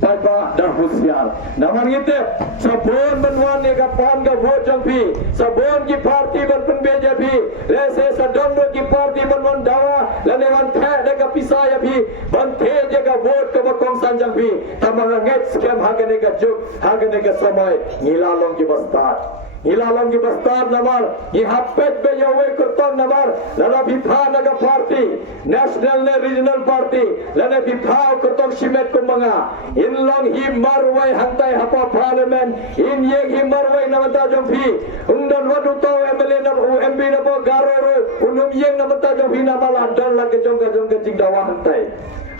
Paiba dah husiar. Naman ngite sabon banwan ne ka pan ka vote jampi, sabon ki party ban pen BJP, lese sadondo ki party banwan dawa, lanewan the de ka pisaya bhi, ban the je ka vote ka bakong sanjang bhi, tamang nget scam hagane ka juk, hagane ka samay, ngilalong ki bastar. Hilalong ki bastar namar, ki hapet be yawe kurton namar, lana bipha naga party, national ne regional party, lana bipha kurton shimet kumanga, inlong hi marwai hantai hapa parliament, in yek hi marwai namata jompi, ungdan wadu to MLA na UMB na po garoro, unum yeng namata jompi namala dan lagi jongga jingdawa hantai.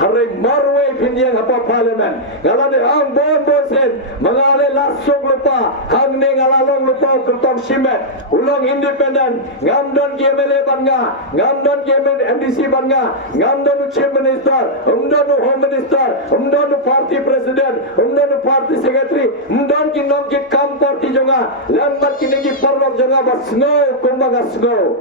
Harai marwai pinyang hapa parliament, galade ang bon sen, mangale lasong lupa, hangne ngalalong lupa kertong simet, ulang independen, ngamdon ki MLA banga, ngamdon ki MDC banga, ngamdon chief minister, umdon home minister, umdon party president, umdon party secretary, umdon ki nong ki kam party jonga, lambat ki negi parlok jonga bas snow kumbaga snow.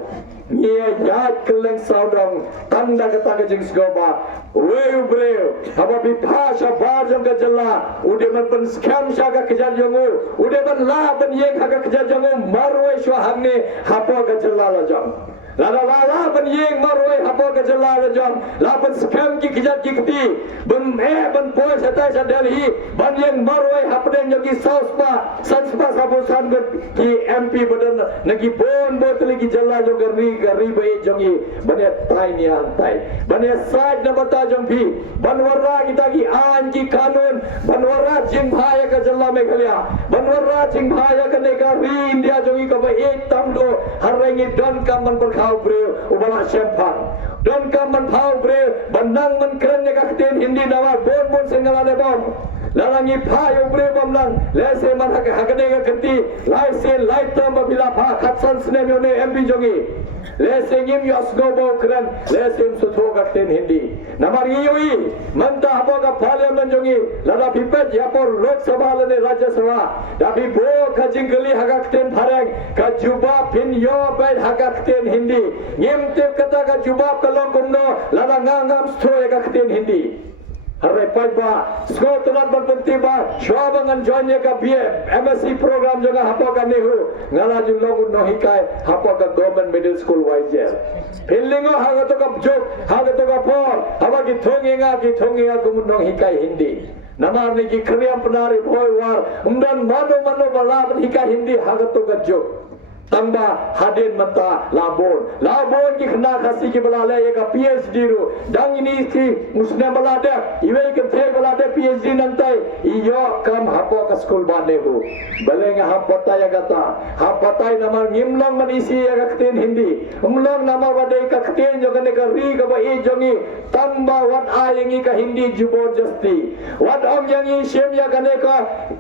Ia yat keleng saudang tanda kata jing sgoba weu breu haba bipasha bar jong ka jalla ude man pen scam shaga kejar jongu ude man la ban yek haga kejar jongu marwe shwa hamne hapa ka jalla la jong lala ban yeng maroi hapo ka jala la jong la ban scam ki kijat ki kti ban poi satai sa Delhi ban yeng maroi hapden yogi sauspa sanspa sabu san ki MP badan nagi bon botli ki jala jo gari bai jongi bane tai ni antai bane side na bata jong phi banwarra kita ki an ki kanun banwarra jing bhaya ka jala meghalaya banwarra jing bhaya ka ne ka ri India jongi ka ba ek tam do harrengi don kam man par khau bre ubala shempang don kam man phau bre bandang man kren ne ka ten hindi nawa bon singala ne bom larangi phai ubre bom nang lese man hakane ka kanti lai se lai tam ba bila pha khatsan sne me ne MP jongi lese ngim yosgo bo kren lese sutho ka ten hindi namar yui manta hapo ka parliament jongi lada pipet yapor lok sabha lane rajya sabha dabi bo ka jingli hagak ten phareng ka juba pin yo bai hagak ten hindi ngim tep kata ka juba kalong kumno lada ngam stho ka ten hindi Harre pajba skotonan berpenti ba shwabangan joinnya ka BF MSc program juga hapo ka nehu ngala julong no hikai hapo ka government middle school wajer pillingo hagato ka jok hagato ka por haba ki thonginga kumunong hikai hindi namar ni ki kriam penari boy war umdan mano balab hikai hindi hagato ka jok tamba hadin mata labon ki khna khasi ki balale ek PhD ru dang ini si musne balade iwe ke the balade PhD nantai iyo kam hapo ka school bane hu balenga hapota ya gata hapotai namar ngimlong manisi ya kakten hindi umlong nama bade kakten jogane ka ri ka ba e jongi tamba wat ayengi ka hindi jubor jasti wat om yangi shem ya gane ka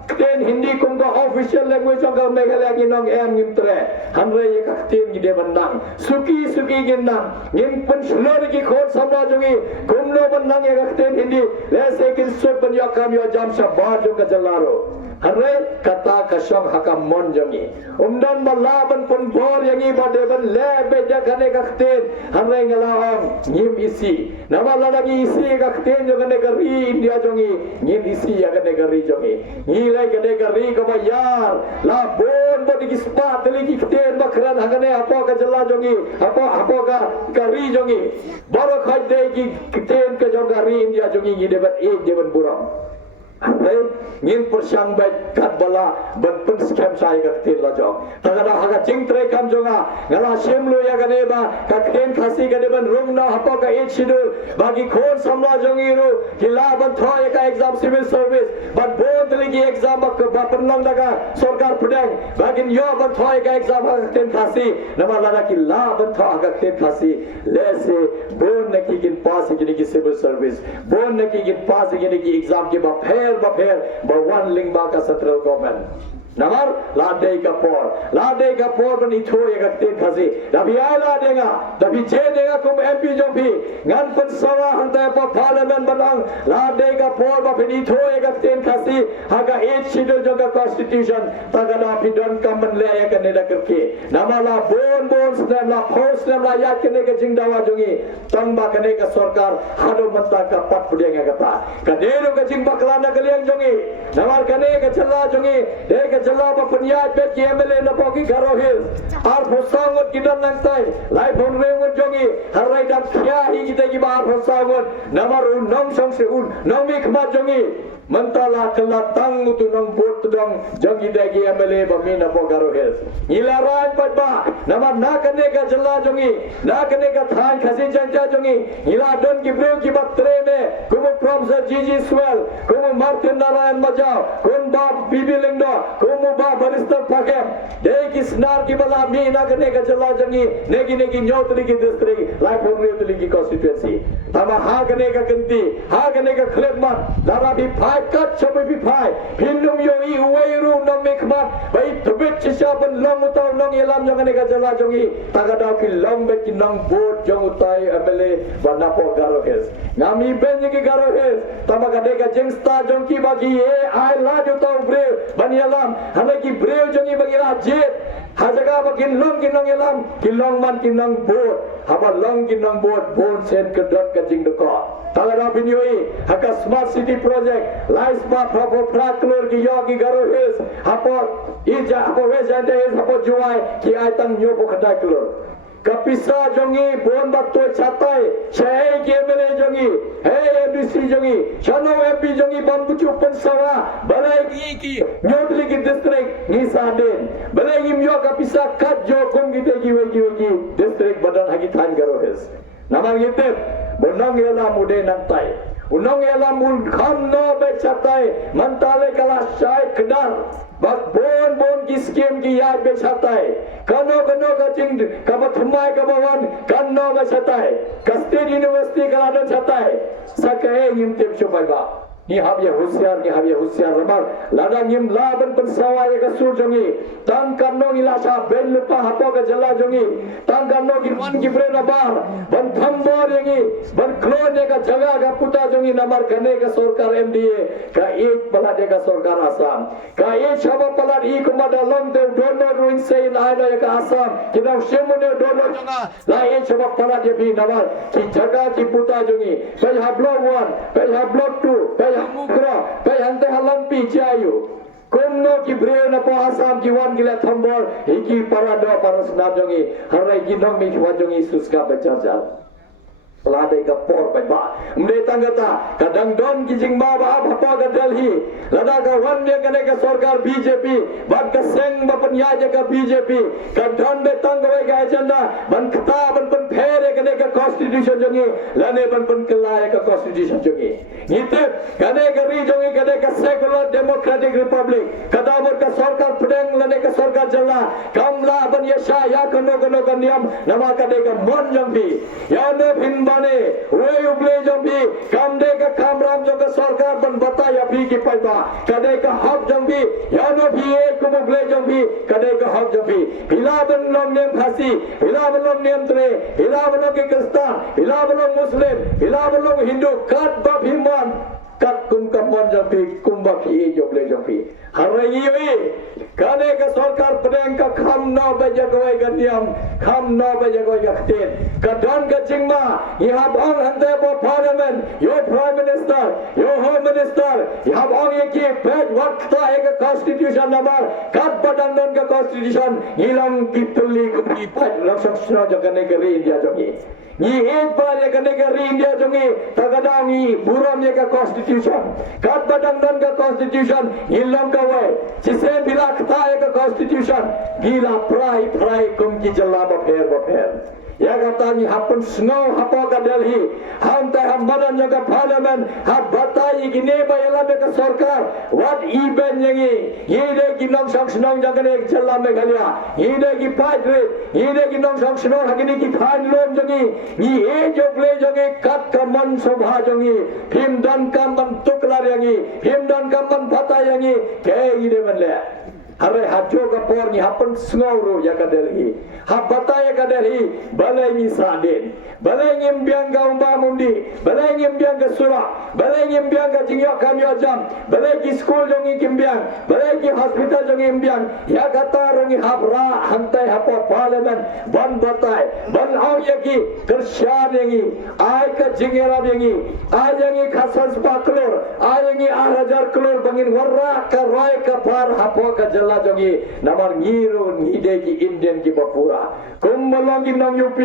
kakten hindi kum ka official language ka meghalaya ki nong em ngimtre hamre ye kakten gi de bandang suki ginang ngim pen shlor ki khot sabra jongi kumlo bandang ye kakten hindi lese kin sub ban yakam yo jam sa ba jo ka jalaro hamre kata kasyam hakam mon jongi umdan malaban pun bor yangi bade ban le be ja gane kakten hamre ngalaong ngim isi namala lagi isi kakten jo gane gari india jongi ngim isi ya gane gari jongi ngilai gane gari ka ba yar la bon bodi ki spa teli ki ten bakran hagane apo ka jalla jongi apo ka kari jongi baro khai de ki ten ka jong kari india jongi ni debat ek deban burang Hai ngin persang baik kat bala ban pen scam sai ka ten la jong tagada haga jing tre kam jonga ngala semlo ya gane ba ka ten khasi gane ban rum na apo ka ek schedule bagi khon samla jongi ru kila ban thoy ka exam civil service ban bon teli ki exam ba penlang daga sarkar pedang bagin yo ban thoy ka exam ka ten khasi nama lada ki la ban thoy ka ten khasi lese bon na ki gin pass gini ki civil service bon na ki gin pass gini ki exam ki ba pher ba one link ba ka central government namar ladai ka por ban itho ye ka ten khasi dabi ai la denga dabi je denga kum MP jo phi ngan pan sawa hanta pa parliament banang ladai ka por ba phi itho ye ka ten khasi haga 8 schedule jo ka constitution tagada phi don kaman le ye ka ne da ke namala bon snem la force snem la ya ke ne ka jingdawa jongi tangba ka ne ka sarkar hado mata ka pat pudenga kata ka dero ka jing bakla na kaliang jongi namar ka ne ka challa jongi de ka jalla ba panyat pe ki MLA na poki garo hills ar phosangot kidan nangtai lai phon reungot jongi harai dam khya hi kita ki ba phosangot namar nong song se nong mi khma jongi mentala kala tang mutu nong bot dong jongi de ki MLA ba mi na po garo hills ilaran pat ba namar na kane ka jalla jongi na kane ka than khasi jancha jongi ila don ki breu ki batre me kumu professor GG Swell kumu Martin Narayan Majao kun ba Bibi Lingdo kumu ba Barrister Pakem de ki snar ki bala mi na kane ka jalla jongi negi nyotri ki district lai phon reutli ki constituency tama ha kane ka kanti ha kane ka khlebmat dara bi phai kat chobe bi phai hinum yo I uweiru no mikmat bai tubit chisha ban long utaw long elam jong kane ka jalla jongi tagada ki long be ki nong board jong utai MLA ba napo garo hes ngami benji ki garo hes tama ka de ka jengsta jong ki bagi e ai la jo taw bre ban elam hame ki bre jongi bagi la jet hajaga bakin long ki nong elam ki long man ki nong board haba long ki nong board bon sen ke dot ka jing de ko tagada binyoi haka smart city project lies ba proper praklur ki yogi garo hes hapo ija hapo wejande hes hapo juai ki ai tang nyo bo khadai klur kapisa jongi bon batto chatai chai ke mere jongi hey MDC jongi chano MP jongi bambuchu pensawa balai ki nyotli ki district ni saden balai myo kapisa kat jo kom gite ki district badan hagi than garo hes namang gite bonong ela mude nantai unong ela mul kham no be chatai mantale kala shai kedar bak bon ki scheme ki yaad be chatai kano ka ching ka bathmai ka bawan kanno be chatai ka state university ka adan chatai sakae ngimte chobai ba ni habya husiar ramar lada ngim laban pensawa ya ka sur jongi tang kanno ni lasha ben lupa hapo ka jalla jongi tang kanno ki wan ki brena bar ban thambor yangi ban klon ne ka jaga ka puta jongi namar kane ka sarkar MDA ka ek bala de ka sarkar asam ka ek shaba pala ik mada long de dono ruin sei na ya ka asam kina shemone dono jonga la ek shaba pala de bi namar ki jaga ki puta jongi pe ha block 1 pe ha block 2 pe mukra pe hante halam pi chayu komno ki brena po asam ki wan gila thambor hiki parado parasnab jongi harai ki nong mi khwa jongi suska becarjal pelade ka por pe ba mde tangata kadang don ki jingma ba bapa ka Delhi lada ka wan ne kane ka sarkar BJP bad ka seng ba panya ka BJP ka don be tang ka agenda ban khata ban pan phere kane ka constitution jongi lane ban pan kala ka constitution jongi ngite kane ka ri jongi kane ka secular democratic republic kada bor ka sarkar pedang lane ka sarkar jalla kamla ban yasha ya kono ka niam nama kade ka mon jongi ya ne bin bane we uble jongi kamde ka kamram jonga sarkar ban bataya bhi ki paiba kade ka hab jongi ya no bhi ek uble jongi kade ka hab jongi hilaban long nem phasi hilaban long nem tre hilaban long ke kristan hilaban long muslim hilaban long hindu kat ba bhiman kat kum kamon jongi kumba ki e joble jongi harai yi kade ka sarkar pedang ka kham no baja koi ganiam kham no baja koi yakten ka don ka jingma you have all hande bo parliament your prime minister your home minister you have all ki page wakta ek constitution number kat padang don ka constitution hilang kituli ki page lakshak sna jagane ke India jongi ni ek bar ye kane ke India jongi tagadang ni buram ye ka constitution kat padang don ka constitution hilang ka wai jise bilakta ek constitution gila prai kum ki jalla ba pher ya kata ni hapun snow hapo ka Delhi ham ta ham badan jaga parliament hab batai gine ba yala be ka sarkar what even yangi yede ki nom saksnong jaga ne jalla me galia yede ki padre yede ki nom saksnong hagini ki than lom jangi ni e jogle jangi kat kaman sobha jangi phim dan kam ban tuklar yangi phim dan kam ban bata yangi ke ide banle hare hajo ka por ni hapan sngauro ya ka Delhi habata ya ka Delhi balai ni saden balai ngem biang ka umba mundi balai ngem biang ka sura balai ngem biang ka jingyo kam yo jam balai ki school jongi kimbiang balai ki hospital jongi imbiang ya kata rongi habra hantai hapo parliament ban batai ban au ya ki kersyan yangi ai ka jingera yangi ai yangi khasas paklor ai yangi 8000 crore bangin warra ka roy ka par hapo ka jongi namar ngiru ngide ki Indian ki bapura kumbalongi nong UP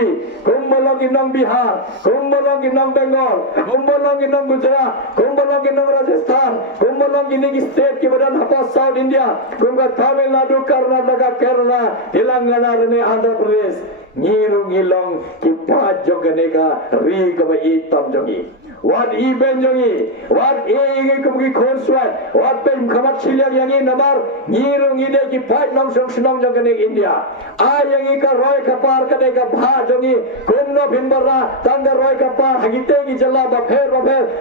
kumbalongi nong Bihar kumbalongi nong Bengal kumbalongi nong Gujarat kumbalongi nong Rajasthan kumbalongi ni state ki badan hapa South India kumga Tamil Nadu Karnataka Kerala Telangana rene Andhra Pradesh ngiru ngilong ki paj jogane ka ri ka ba itam jongi what even jongi what e kumgi khonswat what pen khamat chilya yangi namar ngiru ngide ki paj nong song jogane India a yangi ka roy ka par kade ka bha jongi kumno bhimbara tanga roy ka par hagite ki jalla ba pher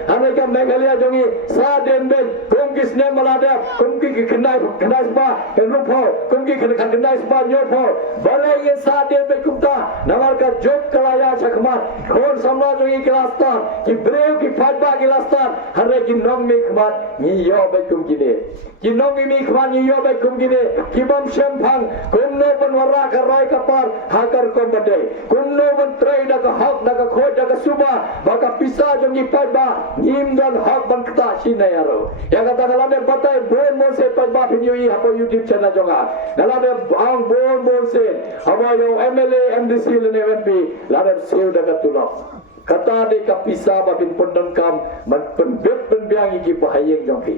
hane ka Meghalaya jongi sa den ben kum kisne malade kumki khnai spa rupo kumki khnai spa nyopo balai ye sa den ben kumta namar ka jok kalaya chakma khon samna jongi krasta ki brain brio ki phaiba ki lastan hare ki nong mi khmat ni yo ba kum kine ki nong mi khmat ni yo ba kum kine ki bam shem phang kum no ban wara ka rai ka par hakar ko bade kum no ban trai da ka hak da ka khoi da ka suba ba ka pisa jong ki phaiba nim dan hak ban kta si na yaro ya kata kala ne batai bon mon se phaiba video yi hapo YouTube channel jonga kala ne ang bon se haba yo MLA MDC le ne MP la ne seu da ka tulok kata de ka pisa ba bin pondon kam man pen bet pen biang ki bahayeng jong ki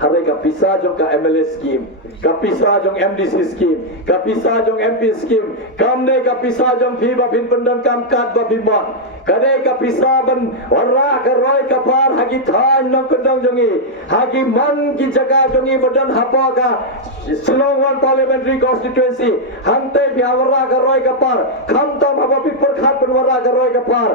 hare ka pisa jong ka MLA scheme ka pisa jong MDC scheme ka pisa jong MP scheme kam ne ka pisa jong phi ba bin pondon kam kat ba bimon kade ka pisa ban warra ka roi ka par hagi than nong kendong jongi hagi man ki jaga jongi badan hapa ka Shillong One Parliamentary Constituency hante biawara ka roi ka par kham tam haba pi perkhat ban warra ka roi ka par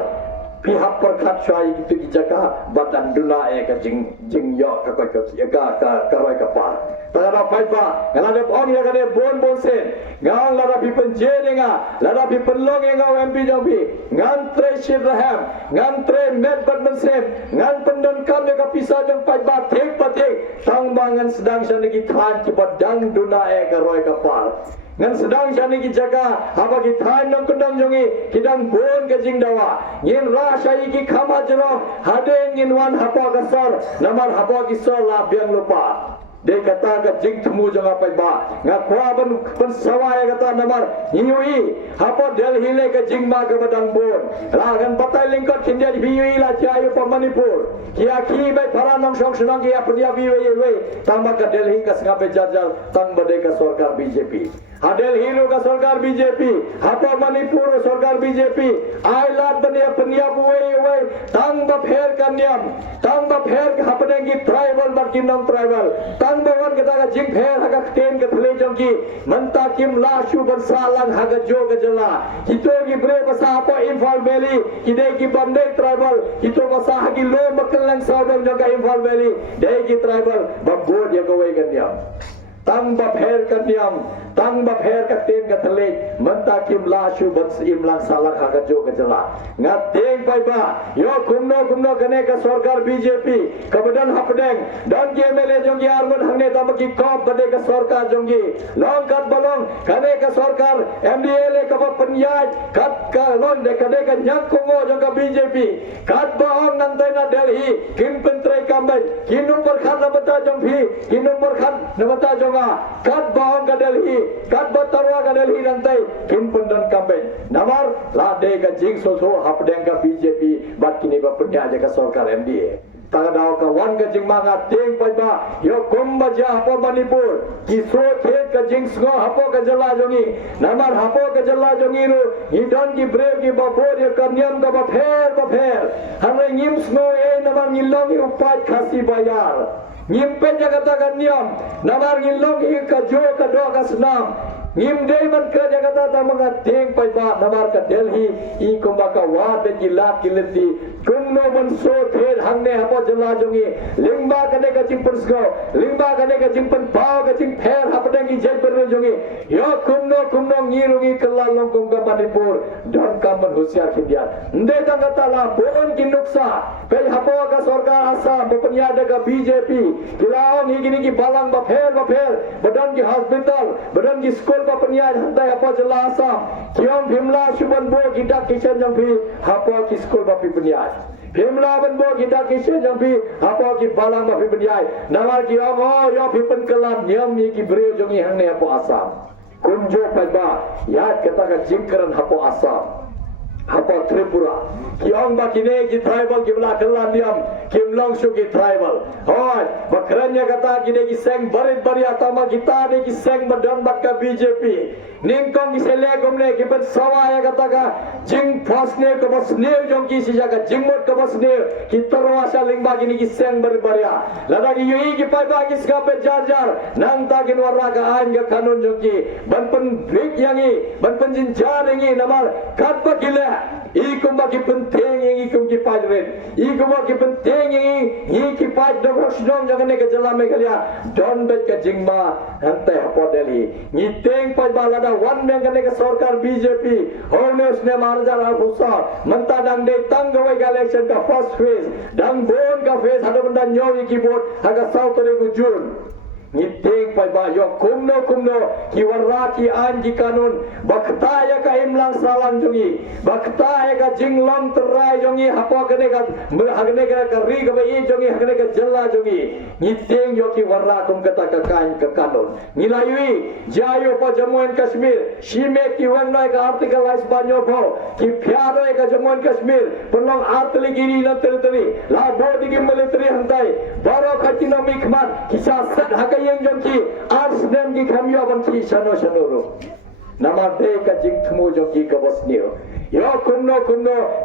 pihak perkhat syai itu ki jaga badan dula ka jing yo ka ka roi ka par tara phaiba ngala de on ya kade bon sen ngal la pi penje denga la pi penlong nga MP jompi ngan tre shir raham ngan tre met badman sen ngan pendon kam ka pisa jong phaiba thek pathek tang bangan sedang san ki than ki badang duna ka roi ka par ngan sedang jani ki jaga apa ki than nong kendang jongi kidang bon ke jing dawa ngin ra sai ki khama jero hade ngin wan hapa ka sor namar hapa ki sor la biang lupa de kata ka jing thmu jong apa ba nga khwa ban sawai kata namar hiui hapa Delhi le ka jing ma ka badang bon la gan batai lingkot kindia hiui la chayu pa Manipur kia ki bai phara nong song sunang ki apnia we tamba ka Delhi ka singa be jarjar tang bade ka sarkar BJP Hadel hero ka sarkar BJP hapa Manipur sarkar BJP ailat bani apnia we tang ba pher kanyam tang ba pher hapne ki tribal barkinam tribal tang ba wan kita ka jing pher ha ka ten ka thle jong ki manta kim la shu ban salang ha ka jo ka jala hito ki bre basa apa Imphal Valley kide ki Bande tribal hito basa ha ki lo makalang saudong jong ka Imphal Valley de ki tribal ba god ya ka we kanyam tang ba pher kanyam tang ba pher ka ten ka thale manta kim la shu ban im lang salang ha ka jo ka jala nga teng pai ba yo kumno kane ka sarkar BJP kabadan hapdeng dan ke MLA jonggi argon hangne tam ki kop bade ka sarkar jonggi long kat balong kane ka sarkar MDLA ka panyaj kat ka lon de kade ka nyak kongo jong ka BJP kat ba ong nang na Delhi kim pentre kambai kinum par khan na bata jong phi kinum par khan na bata jonga kat ba ong ka Delhi kat ba tarwa ka Delhi nang tai kim pendan kambai namar la de ka jing so hapdeng ka BJP bat kini ba panyaj ka sarkar MDA tagadaw ka wan ka jing mga ting pa ba yo kumba ja hapo Manipur kiso thet ka jing sngo hapo ka jala jongi namar hapo ka jala jongi ru hidon ki brave ki bapor yo kanyam ka ba pher hamre ngim sngo e namar ngilong ki upat khasi bayar ngim pe jagata kanyam namar ngilong ki ka jo ka do ka snam ngim dei man ka jagata ta mga ting pa ba namar ka Delhi I kumba ka wa de jilat kilati kumno man so ther hangne hapo jala jongi lingba kane ka jing persgo lingba kane ka jing pan pao ka jing pher hapdeng ki jai perlu jongi yo kumno ngirungi kala long kum ka Manipur don kaman husiar kindia nde tang kata la bon ki nuksa pe hapo ka sarkar Assam bapnya de ka BJP kilaong higini ki balang ba pher badan ki hospital badan ki school bapnya hantai hapo jala Assam kiom bhimla suban bo kita kishan jong phi hapo ki school ba pipnya Bhimla ban bo kita kishan jong phi hapo ki balang ba pipnya namar ki amo yo pipen kelam nyam ni ki breu jongi hangne hapo Assam kunjo pa ba yat kata ka jingkaran hapo Assam hapo Tripura kiong ba kine ki tribal ki bla kelam niam kim long shu ki tribal hoy bakranya kata kine ki seng barit bari atama kita de ki seng badan bat ka BJP ningkong ki sele gomne ki bet sawa ya kata ka jing phasne ko basne jong ki sija ka jingmot ko basne ki torwa sa lingba kine ki seng barit bari lada ki yui ki pai ba ki skape jar nang ta kin warra ka an ka kanun jong ki ban pen brik yangi ban pen jin jar yangi namal kat ba kile Ikum bagi penting yang ikum kipai ren. Ikum bagi penting yang kipai dong sedong jangan ne kejelam megalia. Don bet ke jingma hantai hapo Delhi. Ngiteng pai balada wan yang kene ke sarkar BJP. Homeless ne marjar alpusa. Mentadang de tanggawai election ka first phase. Dang bon ka phase ada benda nyawi keyboard haga South June. Ngiteng pai ba yo kumno ki warra ki an ki kanun bakta ya ka imlang salang jungi bakta ya ka jinglong terai jungi hapo kene ka hagne ka ri ka bai jungi hagne ka jalla jungi ngiteng yo ki warra kum kata ka kan ka kanun nilayui jayo pa Jammu and Kashmir shime ki wanna ka article is banyo pho ki pyaro ka Jammu and Kashmir penong artli giri na terteri la bodi ki military hantai baro khatino mikmat kisah sat haka yang jongki ars nem ki khamyo ban ki shano ro nama de ka jing thmo jongki ka bosnio yo kunno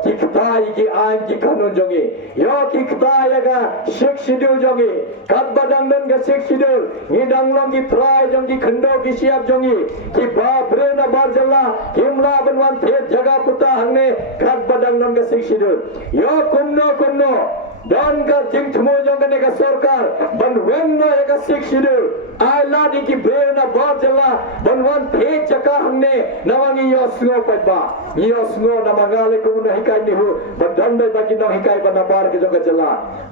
ki ktai ki an ki kanun jongi yo ki ktai ga shek schedule jongi kat badang dan ga shek schedule ni danglong ki trai jongi khando ki siap jongi ki ba bre na bar jalla kimla banwan the jaga puta hangne kat badang dan ga shek schedule yo kunno dan ka jing thmo jong ne ka sarkar ban wen na ka shek schedule ai la di ki bre na bar jalla banwan the jaga hangne nawangi yo sngo pa ba yo sngo na mangale ko na hikai ni hu badan be ba ki na hikai ba na bar ke jong ka jalla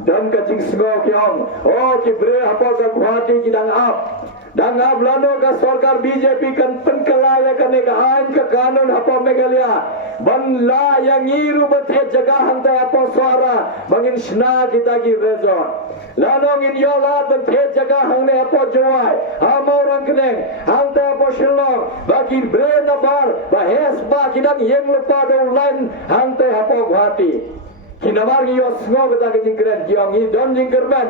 dan ka jing sngo kyong o ki bre hapo ka Guwahati ki dang ap lano ka sarkar BJP kan penkelaya kan ne ka ain ka kanun hapo megalia ban la yang iru bethe jaga hantai hapo suara bangin sna kita ki resort lano ngin yola bethe jaga hangne hapo jawai amorang keneng hantai hapo Shillong bagi bre na bar ba hes ba kidang yeng lepa do lain hantai hapo Guwahati kinamar gi yo sngo kata ke jingkren giong hi don jingkerman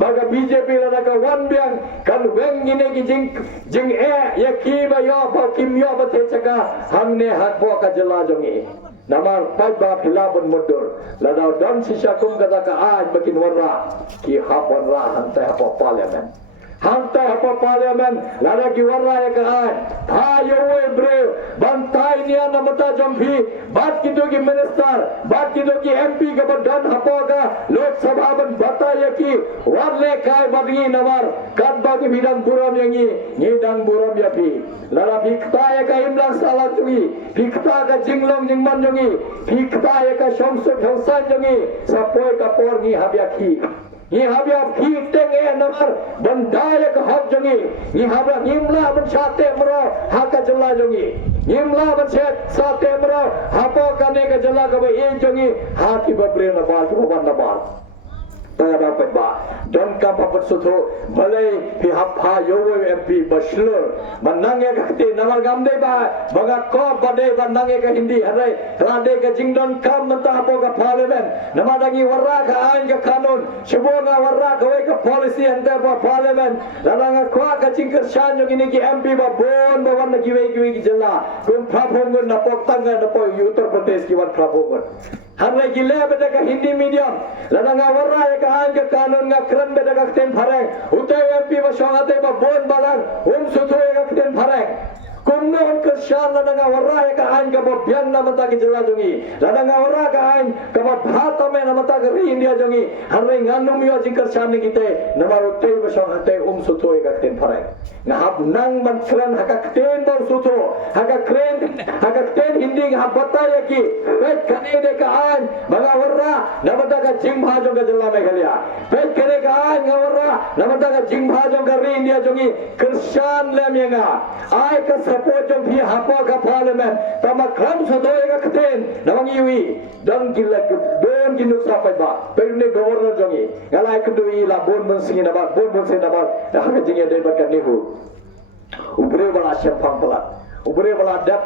baga BJP lana ka wan biang kan weng ngine ki jing ya ki ba yo ba kim yo ba the chaka hamne hak bo ka jela jongi namar pai ba philabun mudur lana don sisa kum kata ka aj bakin warra ki hapon ra hantai hapo parliament hantai hapo parliament lana ki warra ya ka aj tha yo we bre bantai nia namata jompi bat ki dogi minister bat ki dogi MP ka badan hapo ka lok sabha ban bata ya ki warle kai badgi namar kat bagi bidang buram yangi ngidang buram ya pi lana bikta ya ka imlang salat jungi bikta ka jinglong jingman jungi bikta ya ka shomsu khausan jungi sapoi ka por ni habya ki ni habya phi teng e namar bandaya ka hab jongi ni habya nimla ban chate mro haka jalla jongi nimla ban chate mro hapo kane ka jalla ka ba e jongi hati babre na bal ko ban na bal tada pa ba don ka papat sutho balai pi hapha yo MP Bachelor manang ya ka te namar gamde ba baga ko bade bandang ya ka hindi harai rade ka jingdon kam manta hapo ka parliament namadangi warra ka ain ka kanun shibona warra ka we ka policy anta ba parliament lalanga ko ka jingker shan yo gini ki MP ba bon ba wan ki we ki jalla kum praponggon na poktanga na po Uttar Pradesh ki wan praponggon harai gile beda ka hindi medium lalanga warra ya ka ain ka kanun nga kran beda ka ten phareng utai MP ba shongate ba bon balang sutho ya ka ten phareng kumno ka shan ladanga warra ya ka ain ka ba bian na mata ki jalla jongi ladanga warra ka ain ka ba bhat me na mata ka ri India jongi harai nganum yo jingker shan ni kite namar utai ba shongate sutho ya ka ten phareng na hab nang ban kran haka ten ba sutho haka ten hindi ha bata ya ki pet kane de ka ain baga warra na mata ka jing bha jong ka jalla me galia pet kane ka ain warra na mata ka jing bha jong ka ri India jongi krishan le menga ai ka support jong phi hapo ka parliament tama kram sutho ya ka ten nawangi wi don gila don ginuk sa pa ba pero ne governor jongi galai ku dui la bon mon singi na ba bon mon se na ba haka jing ya de ba ka ni hu ubre bala syapang pala ubre bala dak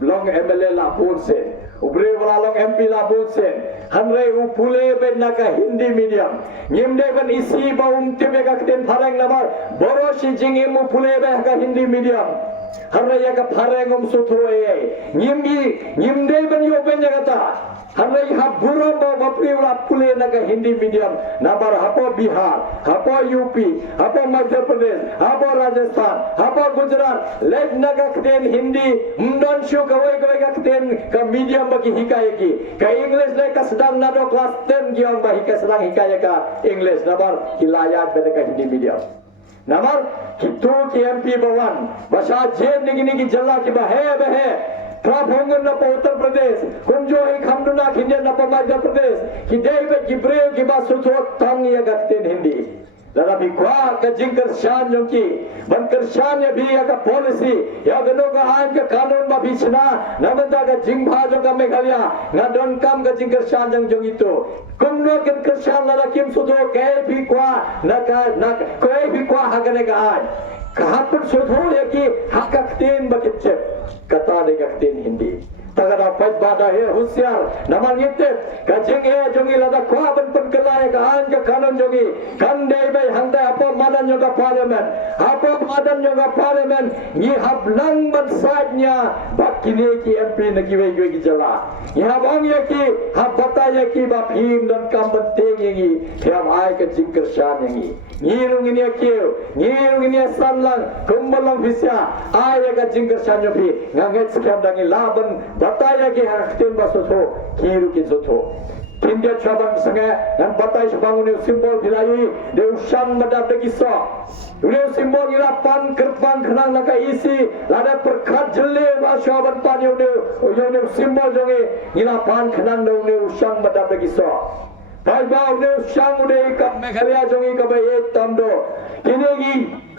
long MLA la bon sen ubre bala long MP la bon sen hanre u pule be naka hindi medium ngimde ban isi ba tebe ka ten pharang namar boro si jingi mu pule be ka hindi medium hanre ya ka pharang sutho e ngimde ban yo ben jagata Hanai haburo mo mapriwala pule naga Hindi medium nabar hapo Bihar, hapo UP, hapo Madhya Pradesh, hapo Rajasthan, hapo Gujarat, let naga kten Hindi, mdon syo kawai ka kten ka medium bagi hikaya ki, ka English le ka sedang nado kelas 10 giong ba hikaya sedang hikaya ka English nabar hilayat beda ka Hindi medium. Nabar kitu ki MP bawan, basa jen nigi jalla ki bahe Prabhangan na pa Uttar Pradesh, kunjo hi khamduna khinde na pa Madhya Pradesh, hidai be gibreu ki ba suthot tang ya gakten Hindi. Lada bi kwa ka jinkar shan yonki, bankar shan ya bi ya ka policy, ya gano ka ain ka kanun ba bichna, namanda ka jingba jo ka Meghalaya, ngadon kam ka jinkar shan jang jong itu. Kumno ken kershan lada kim sudho kai bi kwa na kai bi kwa hagane ka ain. Kahapun sudho ya ki hakakten ba kitchep. Kata degaktin Hindi. Tagada paj bada he husyar naman ngitip kajing he jongi lada kwa ban penkelai ka an ka kanon jongi kandai bai hangda apa madan yoga parliament ni hablang ban saatnya bakine ki MP nagiwe ki jala ni habang ya ki habata ya ki ba phim dan kam ban teng yangi thiam ai ka jingkar shan yangi ngirung ini ngirung ini sanlang kumbalang bisya ai ka jingkar shan yo phi nganget skam dangi laban bataya ki hakten basotho kiru ki zotho India chabang sange dan batai sabang uni simbol bilai de usang madap de kiso uni simbol ila pan kerpang kenang naka isi lada perkat jele basya ban pan uni simbol jonge ila pan kenang de uni usang madap de kiso pai ba uni usang uni ka Meghalaya jonge ka bai ek tamdo kinegi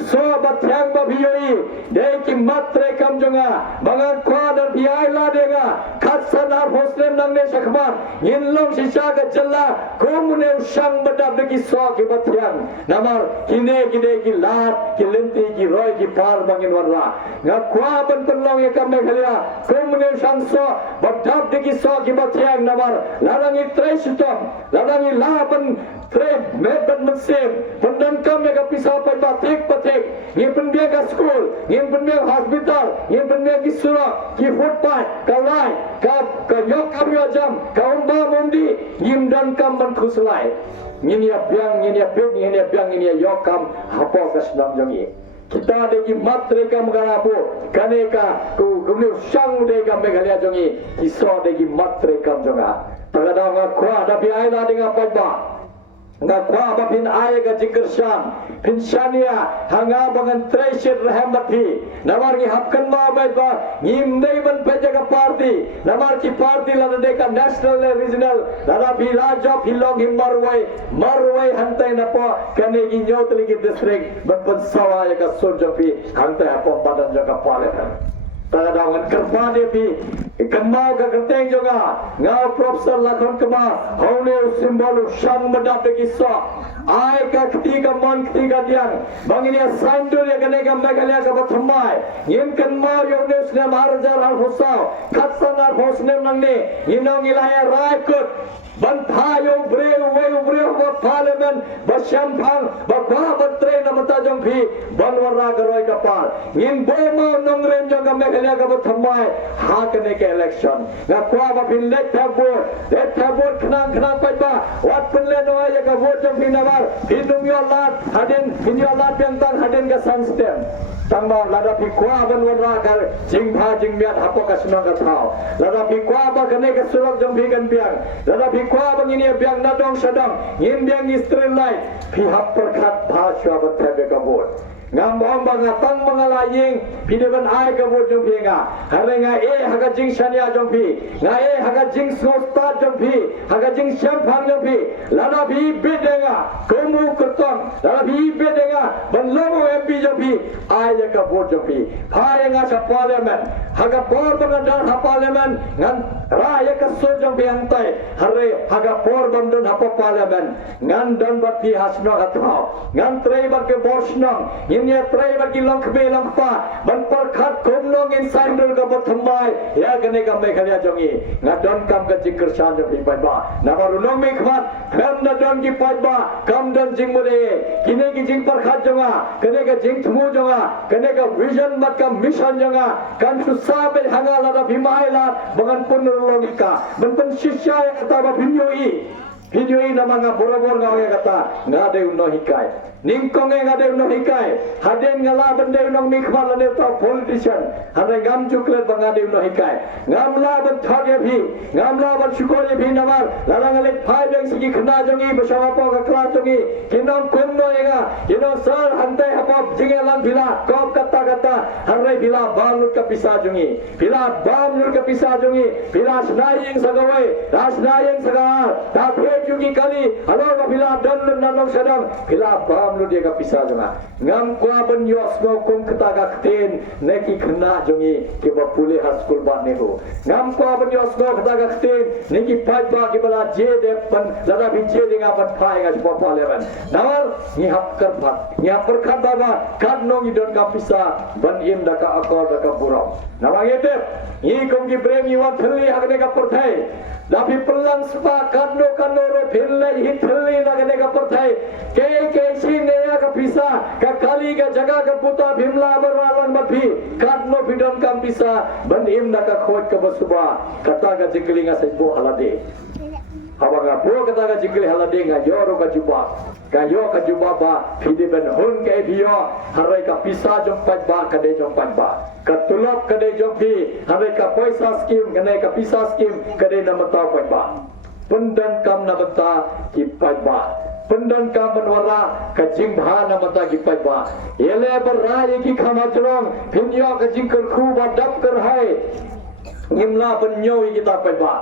so batyang ba biyoi de ki matre kam jonga bangan kwa dar biai la dega khatsanar hoslen nangne sakhman yinlong sisa ka jalla komune usang badab de ki so ki batyang namar kine ki lat ki lenti ki roi ki par bangin warla nga kwa ban penlong ya kam Meghalaya komune usang so badab de ki so ki batyang namar larangi treisitom larangi laban tre medban mesim pendan kam ya ka pisau pai batik ngin penbiak ka school, ngin penbiak hospital, ngin penbiak ki surah, ki footpath, ka lai, ka yok kam yo jam, ka umba mundi, ngin dan kam ban khuslai. Ngin ya biang, ngin ya biang, ngin ya biang, ngin ya yok kam hapo ka senam jongi. Kita deki matre kam garapo, kaneka ku kumni sang deka Meghalaya jongi, kiso deki matre kam jonga. Tagada nga kwa da bi ai la denga pajba. Nga kwa ba pin ay ka jingkershan pin shania hanga bangan treasure rahmati namar ki hapkan ma ba ngim dei ban peja ka party namar ki party la de ka national regional dara bi raja philong marwai hantai na po kane gi nyotli ki district ban pan sawa ya ka surjo pi hantai po badan ja ka pale Tadawangan kerpa dia pi kemau ka kerteng juga ngau profesor lakon kema haune simbol sang medap de kisah ai ka ketiga mon ketiga diang bangini sandur ya kene ka Meghalaya ka bathmai yin kemau yo ne sne maharaja al husau khatsan al hosne nangne inong ilaya raikut Bantayo breu wa parliament basyampang bakwa batre na matajong phi banwara garoi kapal ngin boma nongrem jong ka Meghalaya ka bathmai hakne ke election na kwa ba bin let tabur khnang pai ba wat pun le no ya ka vote jong phi nabar hidung yo lat hadin hinyo lat bentang hadin ka system tangba lada pi kwa banwara gar jingha jingmiat hapo ka sunang ka thau lada pi kwa ba kane ka surok jong phi kan piang lada pi kwa bangini biang nadong sadang ngin biang istri lai pihak perkat bhasya bathebe kabut ngambong bangatang mangalaying pideban ai kabut jong pinga harenga haga jing shania jong pi nga haga jing snosta jong pi haga jing shampang jong pi lada bi bedenga komu kertong lada bi bedenga banlomo MP jong pi ai kabut jong pi phayenga sa parliament haga por bangadan ha parliament ngan raya ka so jong pi antai hare haga por bandon ha parliament ngan don bat pi hasno gatau ngan trei bat ke borsnong nya trai bagi long kbe long pa ban par khat kom long in sandul ka bathmai ya gane ka Meghalaya jongi ngadon kam ka jingkershan jong pi ba na baru long me khmat kham na don ki pa ba kam don jing mode kini ki jing perkhat jonga kene ka jing thumu jonga kene ka vision mat ka mission jonga kan susah be hanga la bimai la bangan pun logika ban pun sisya yang kata ba Hinyoi namanga borobor ngawe kata ngade uno hikai ningkonge ngade uno hikai haden ngala bende uno mikmal ane to politician hande ngam chuklet bangade uno hikai ngamla ban thage bhi ngamla ban chukore bhi namar larangale phai beng sigi khna jongi bersama po ka kla jongi kinong kunno ega kino sar hante hapop jingelan bila kop kata harre bila bangut ka pisa jongi bila bamur ka pisa jongi bila snayeng sagawai rasnayeng sagar ta juga kali halo bila dan nanong sedang bila bam lu dia ka pisah jonga ngam kwa ben yos no kum ketaga kten neki kena jongi ke ba pule haskul ba neho ngam kwa ben yos no ketaga kten neki pai ba ke bala je de pan lada bi je de ngapan pai ga sepo parliament nawar ni hap kerpat ni hap perkat baba kan no ngi don ka pisah ban im da ka akor da ka burau nawang yete ni kum ki bremi wa thli agne ka perthai tapi pelang spa karno ro phille hi thilli lagane ka perthai ke sine ya ka pisa ka kali ka jaga ka puta bhimla barwalan mathi karno bidon kam pisa ban im na ka khoj ka basuba kata ka jiklinga sebo halade hawaga po kata ka jikli halade nga yoro ka juba ba phide ben hun ke biyo harai ka pisa jom pat ba kade jom pat ba katulap kade jom phi harai ka paisa scheme kade ka pisa scheme kade na mata pat ba pendan kam na mata ki pat ba pendan kam menwara ka jing bha na mata ki pat ba ele berai ki khamajrong phinyo ka jing kar khu ba dap kar hai ngimla penyo kita pat ba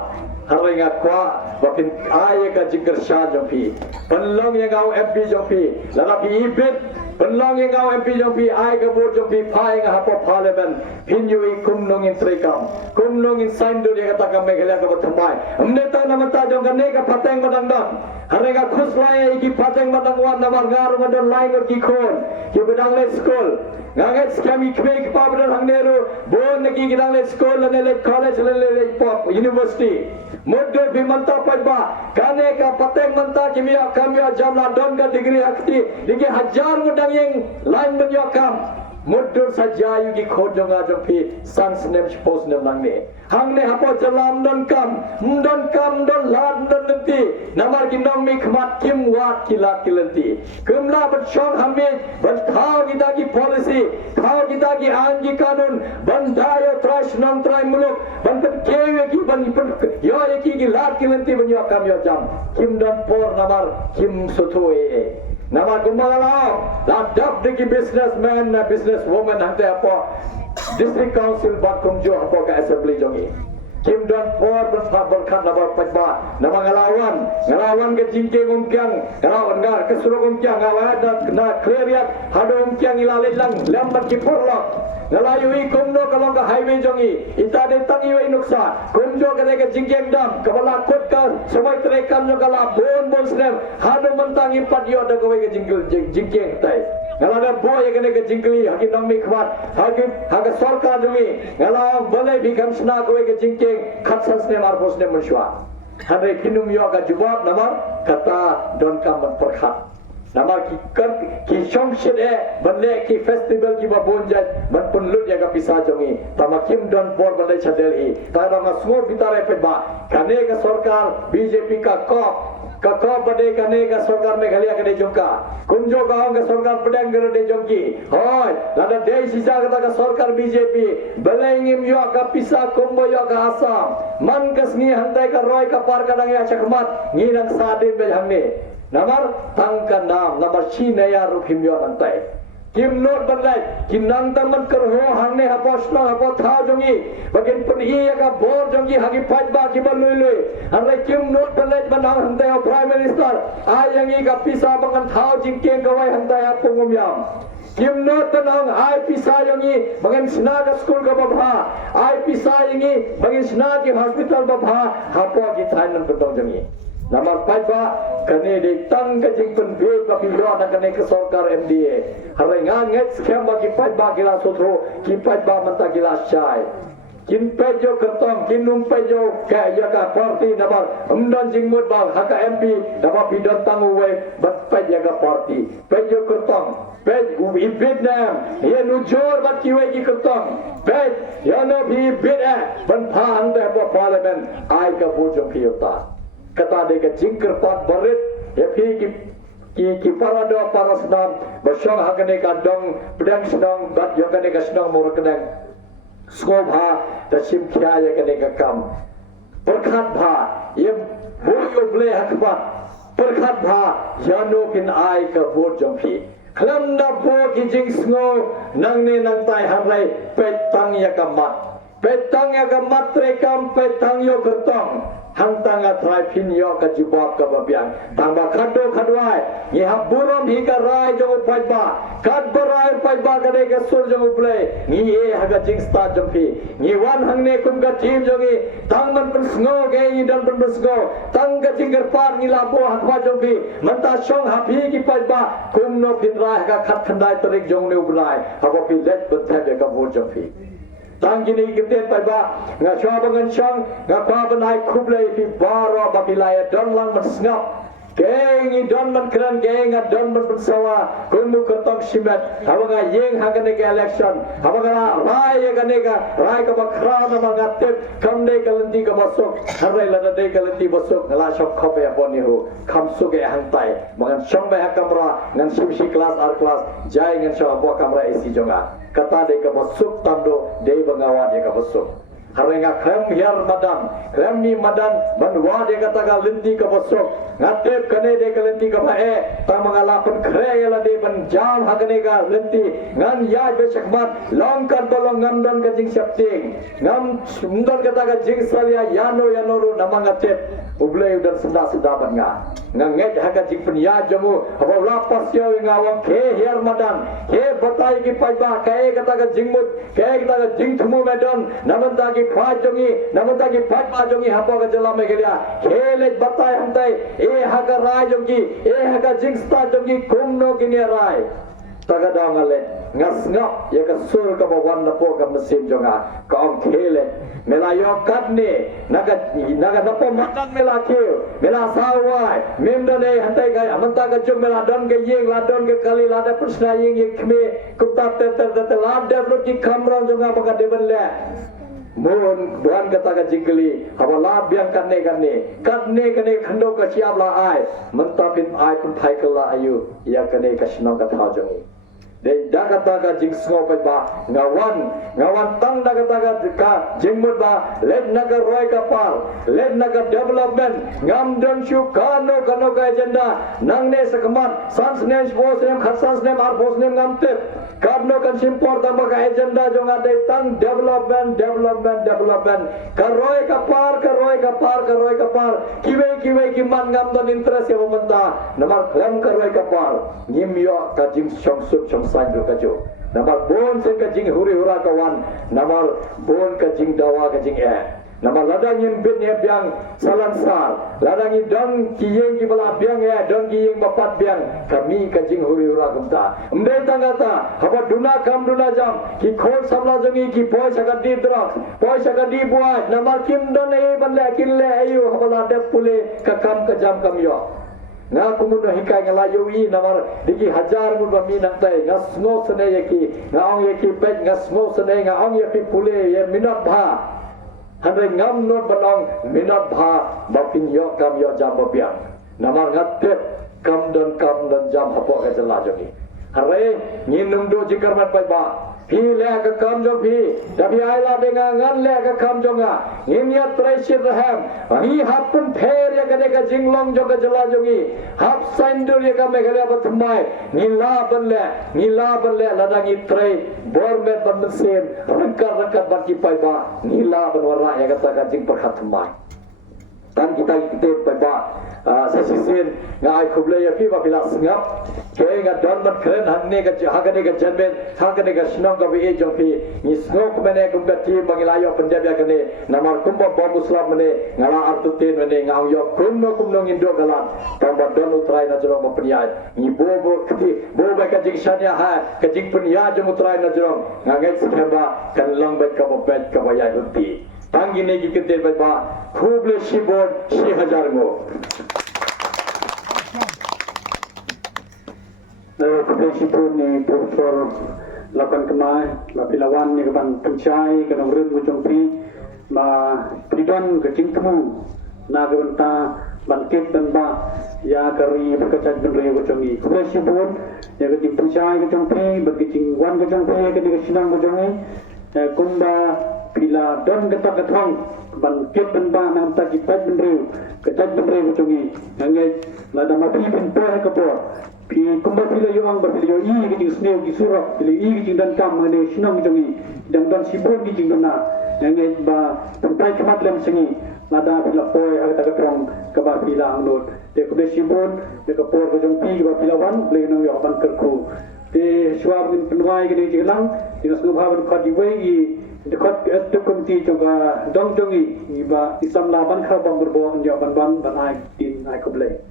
harai nga kwa wapin aye ka jingkar sha jompi penlong yang ngau MP jompi lala pi ibit penlong yang ngau MP jompi aye ka bot jompi phai nga hapo parliament hinyui kumnong in trekam kumnong in saindo dia kata ka meghalaya ka bathamai amne ta namata jong ka ne ka pateng badang dam harai nga khuslaya iki pateng badang wan namar ngar ngadon lain ki khon ki badang le school nganget skami kmek pa badang hangneru bon nagi gidang le school le college le pop university Mudde bimanta pajba kane ka pateng manta kimia kamia jamla don ka degree akti digi hajar mudang yang lain menyokam muddur saja yugi khojonga jompi sans nem spos nem nangne hangne hapo jalam don kam don lad don nanti namar ginong mi khmat kim wat kila kilanti kumla bachong hamme banthao kita ki policy thao kita ki anji kanun bandayo trash non trai muluk banten kewe ki ban yo ki lad kilanti banyokam yo jam kim don por namar kim sotoe nama gumalao ladap deki businessman na businesswoman hante apa district council bakum jo apa ka assembly jongi kim don por bersabar kan nama pajba nama ngalawan ke jingke ngomkyang ngalawan ngar ke suruh ngomkyang ngawada na kleriat hado ngomkyang ilalelang lambat ki porlok ngalayui kumno kalong ka highway jongi ita de tangi we nuksa kumjo kane ka jingkeng dam kabala kot ka samai trekam jo kala bon snem hado mentangi padyo da kowe ka jingkeng tai ngalada boy kane ka jingkli hagi nami khwat haga sarkar jongi ngala balai bikam sna kowe ka jingkeng khatsas ne mar bos ne menswa hade kinum yo ka jawab namar kata don kam perkhat nama ki shongshit banle ki festival ki babonjat ban punlut ya ka pisa jongi tama kim don por banle chadelhi ta rama smor bitare pe ba kane ka sarkar BJP ka kop bade kane ka sarkar meghalaya ka de jomka kumjo gaon ka sarkar padang ka de jomki hoy lada dei sisa ka sarkar BJP balengim yo ka pisa kombo yo ka asam man kasni hantai ka roy ka par ka dang ya chakmat ngi nang sadin be hamne namar tangka nam namar chinaya ruphim yo nantai kim not banlai kim nang taman karho hangne haposna hapo tha jongi bagen pun iya ka bor jongi hagi pajba ki balui hanle kim not banlai banang hantai prime minister ayangi ka pisa bangan thau jingkeng kawai hantai apungum yam kim not tanang ai pisa jongi bagen sna ka school ka babha ai pisa yangi bagen sna ki hospital babha hapo ki thainan pedong jongi namar pajba kane de tang ka jing pun be ka pilwa na kane ka sarkar MDA harai nganget scam ba ki pajba kila sotro ki pajba manta kila chai kin pejo kertong kin num pejo ka ya ka party namar umdan jing mut ba haka MP nama pidon tangu we bat ya ka party pet yo kertong pet ubi Vietnam ye nu jor bat kiwe ki kertong pet ya no bi bit ban pha hang te po parliament ai ka bu jong phi ta kata de ka jingker pat barit ya phi ki parado parasnam basong hakane ka dong pedang senang bat yo kane ka senang mor kedang skobha ta sim khya ya kane ka kam perkhat bha ye boy oble hakbat perkhat bha yano pin ai ka bot jong phi khlam da bo ki jing sngo nang ne nang tai han lai petang ya ka mat tre kam petang yo kertong hang tanga trai phin yo ka jibab ka babiang tang ba khado khadwai ye ha burom hi ka rai jo pai ba kad barai pai ba ka de ka sur jo ple ni ye ha ga jing sta jom phi ni wan hang ne kum ka team jo gi tang man pun sngo ge ni dan pun sngo tang ka jing gar par ni la bo hatwa jom phi man ta song ha phi ki pai ba kum no phin rai ka khat khandai tarik jong ne ubrai ha ba phi let but tha ka bo jom phi tang kini kita pai ba nga chwa bangan chang nga pa banai khublei fi baro ba pilaya don lang man snap geng i don man kran geng a don man sawa kumu kotong simet hawa yeng hagane ke election hawa rai ga ne ga rai ka bakra na ma ngatep kam ne ka lanti ka basok harai la de ka lanti basok la shop khope apon ni ho kham su ge hang tai mangan chong ba kamera ngan simsi class ar class jai ngan sha bo kamera AC jonga kata de ka basuk tando de bangawa de ka basuk harenga krem hiar madan krem ni madan banwa de kata ka linti ka basuk ngatep kane de ka linti ka bae ta mangala pun kre la de ban jam hagane ka linti ngan ya be sakmat long kan bolong ngam don ka jing sapting ngam sundar kata ka jing salia yano ru namanga tep uble udan senda senda ban nga nganget haga jing penya jamu aba lapas yo ngawang ke hiar madan ke batai ki paiba kae kata ka jingmut kae kata ka jing thumu medan namanta ki phaj jongi namanta ki phaj pa jongi hapo ka jala me gelia khele batai hantai e haga rai jongi e haga jing sta jongi kumno kini rai taga dangale ngas ngap ya ka sur ka bawan na po ka mesin jonga ka om khele mela yo katne naga napo madan mela keu mela sawai memdane hantai ga amanta ka jom mela don ke yeng la don ke kali la da prasna yeng ye khme kupta ter la da roti kamran jonga baka deban le mon buan kata ka jingli hawala biang katne kane khando ka siap la ai mentapin ai pun thai kala ayu ya kane ka sno ka tha jongi de dakata ka jing sngo pa ba ngawan tang dakata ka jingmut ba let naga roi ka par let naga development ngam don shu kano ka agenda nang ne sakmat sans ne bos ne khasas ne ar bos ne ngam te kadno kan simpor ta ka agenda jong ade tang development ka roi ka par kiwe ki man ngam don interest ya bamanta namar klam ka roi ka par nim yo ka jing chong sup chong san ro ka jo namar bon sen ka jing huri hura ka wan namar bon ka jing dawa ka jing namar ladang yin bit ne biang salan sar ladang yin don ki yeng ki bala biang don ki yeng bapat biang kami ka jing huri hura kumta mde tangata haba duna jam ki khol samla jongi ki poi saka di drug poi saka di buat namar kim don ban le kin le ayu haba de pule ka kam ka jam kam yo nga kumun hikai ngala yui namar digi hajar mun ba min nang tai nga sno sene yaki nga ong yaki pet nga sno sene nga ong yaki pule ye minat bha hande ngam not banong minat bha ba pin yo kam yo jam ba piang namar ngatte kam dan jam hapo ka jala jogi hare ngin num do jikar mat pai ba phi le ka kam jo phi dabi ai la denga ngan le ka kam jo nga ngin ya treshit raham hi hapun pher ya kade ka jinglong jo ka jala jogi hap saindur ya ka megale bathmai nila ban le ladangi trei bor met ban sen rangka baki pai ba nila ban warna ya kata ka jing perkhatmai tan kita pai ba sasisin nga ai khuble ya phi ba bila ngap ke nga don man kren hanne ka hagane ka janben hagane ka snong ka bi jong phi ni snok mene kum ka ti bangilayo panjab ya kane namar kumba babu slam mene ngala artu tin mene ngau yo kumno indo galan tamba don utrai na jero mo pnyai ni bobo kti bobo ka jing shanya ha ka jing pnya jong utrai na jero ngai skeba kan long bet ka bo bet ka ba ya ruti tangi ne ki kete ba khuble shibon 6000 mo Kepada pun ni Profesor lakukan kemai, pilawan ni keban pencai, kena urun kucing pi, pidon kecing temu, naga benta bangkit dan ya kari berkacat bendera kucing ni. Kepada pun ya kecing pencai kucing pi, berkecing wan kucing pi, kena kesinang kucing ni, kumba pila don ketak ketong, bangkit benda nam tak kipat bendera, kacat bendera kucing ni. Hangai lada mapi pinpoh kepor. Pi kumba pila yo ang berpila yo i kecing sneo ki surak pila i kecing dan kam ngene sinong jongi dan sibon kecing dona ngai ba tempai kemat lem sengi nada pila poi aga ta krong ka ba pila ang lot de ku de sibon de ka por ko jong pi ba pila wan le no yo ban kerku de swab min penwai gene jilang de snu bhavan kha di wei i de khat de komti jonga dong jongi ni ba isam la ban kha bang berbo nyo ban ai tin ai ko ble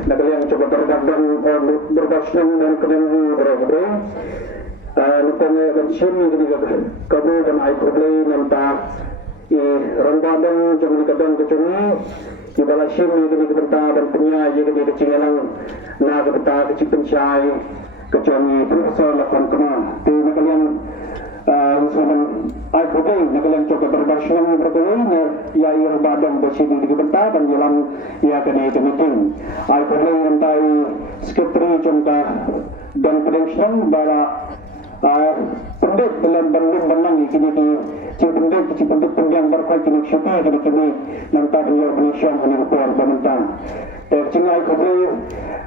Nagaliang coba terkadang berbasang dan kedenggu berapa lupanya dan sini ketika kamu dan air problem nampak rambadang jangan kadang kecuni di bala sini ketika benta dan punya jadi kecingalang nak benta kecil pencai kecuni profesor lakukan kena di nagaliang air problem nagaliang coba berbasang berapa ya ia badan bersih di benta dan jalan ia kena meeting air problem nanti sekretari contoh dan prediksi bala pendek dalam banding benang kini di pendek pendiang berkuat kini syukur kini nanti dia Malaysia ini berkuat pemerintahan cengai kebeli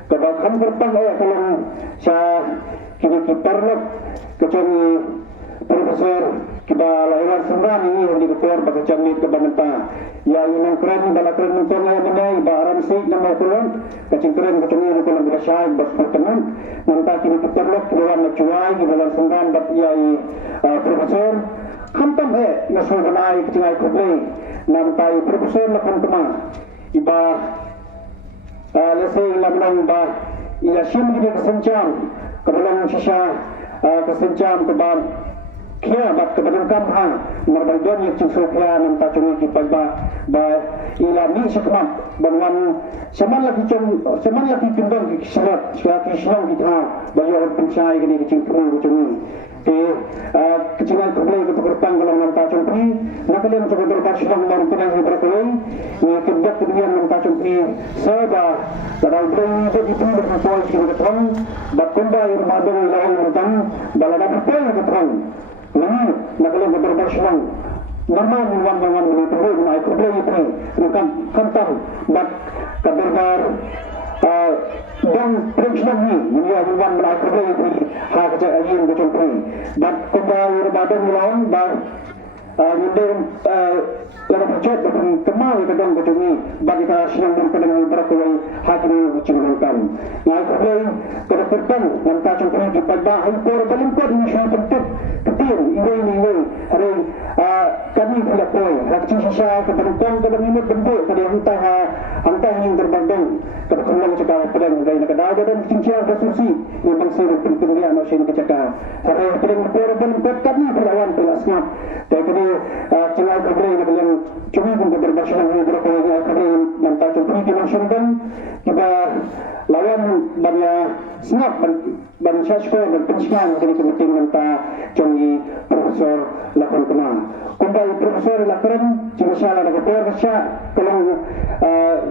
kebakan berpang kalau saya kini kitarnak kecuni Profesor kita lahiran sembilan ini yang dikeluar pada jamit ke pemerintahan ya yang keren dalam keren untuk yang menai baharam sih nama kulon kecing keren kecuni yang kulon bersyai berpertemuan nanti kini kitarnak keluar mencuai di dalam sembilan dat yai Profesor hantam nasul benai kecingai kebeli nanti Profesor lakukan kemah iba lesai lamlang ba ila sim gini kesencam kebelang sisa kesencam keban kia bat kebelang kamha narbaldon yang cingsuk kia nampak cumi kipas ba ila ni sekmat banwan seman lagi timbang kisrat kisram kita bagi orang pencai gini kecing kru cumi kecingan kebeli ke bertang kalau nampak cumi nak kalian coba berkat sedang baru kena berkali ni kedap kemudian nampak cumi sebab dalam beri bagi pun berkumpul kini ketang bat kumba yang madang ilahi bertang dalam berkumpul ketang Namun, nak kalian berkat sedang normal menwan menit beri menai kebeli itu bukan kantar bat kabar dan prediksi ni dia menwan menai kebeli itu hak yang kecil bat kumba yang badan ilahi bat Mungkin dalam percaya dengan kemal kadang kecuni bagi kita sedang berkenaan berkuai hakim ucapkan. Naik kembali ke depan yang tak cukup dipada impor belimpor ini sangat penting. Ketir ini hari kami tidak boleh hak sisa keberuntungan kadang ini bentuk kadang entah yang terbanding keberuntungan cakap pedang dari negara dan cincin resursi yang bangsa pentingnya masih kecakap. Hari pedang belimpor kami berlawan pelasmat. Jadi cengai kebeli yang cumi pun berbahasa yang berapa kebeli yang tak cumi dimaksudkan kita lawan banyak snap ban syashko dan pensian dari kepentingan ta cumi Profesor lakukan kena kembali Profesor lakukan cuma salah nak bersya kalau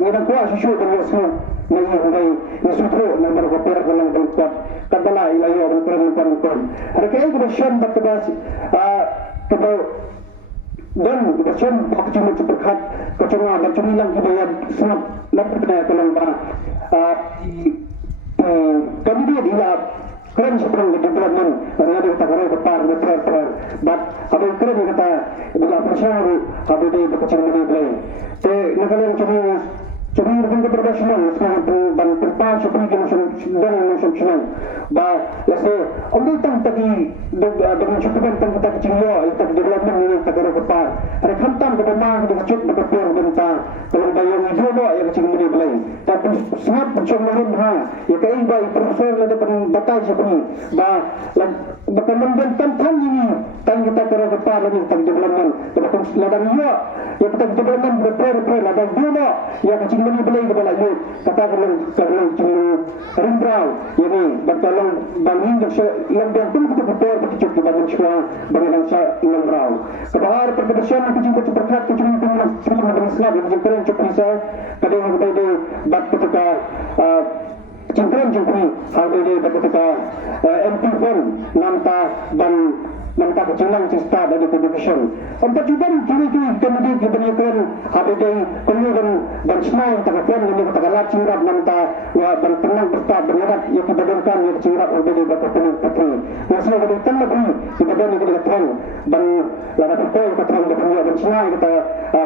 ngilang kuat susu dan semua ngai nasutu nak berkoper kalau berkuat kadala ilahi orang perempuan ada kaya kita syam bakabas kalau dan macam cuma cepat kecuma dan cuma hilang kebayaan sangat lapar kena kalau kami dia dilap keren seperti development ada kata orang kepar betul but ada keren kata bila persyaratan ada dia berkecil lebih baik nak kalian cuma Jadi dengan keberbahasan sekarang dan terpas seperti yang sedang senang. Bah, lase, orang tang tadi dengan cukupan tang kita kecilnya itu development ini tak ada kepas. Ada kantam ke rumah dengan cukup berkepir bentang kalau bayang itu lo yang kecil ini belai. Tapi sangat pencemaran ha. Ya kain bayi profesor ada pendatai seperti. Bah, bahkan membentang tang ini tang kita ke kepas lagi tang development. Bahkan ladang ia ya kita development berper ladang dia ya kecil ini belai kepada itu kata kalau cuma rimbrau ini bertolong bangun yang pun kita betul betul kita bangun semua bangun saya rimbrau kedahar perbedaan aku juga berkat cuma dengan Islam yang jengkeran cukup bisa kadang kita itu bat ketika jengkeran jengkri hal ini ketika MP4 nampak kecilan cista dari television. Untuk juga kini kemudian diberikan HBD kemudian dan semua telefon ini kata lat cingat nampak ya dan tenang bertat bergerak yang diberikan yang cingat HBD bertemu putri. Masih ada tenang lebih diberikan kita terang dan lada terkoi terang dengan dan semua kita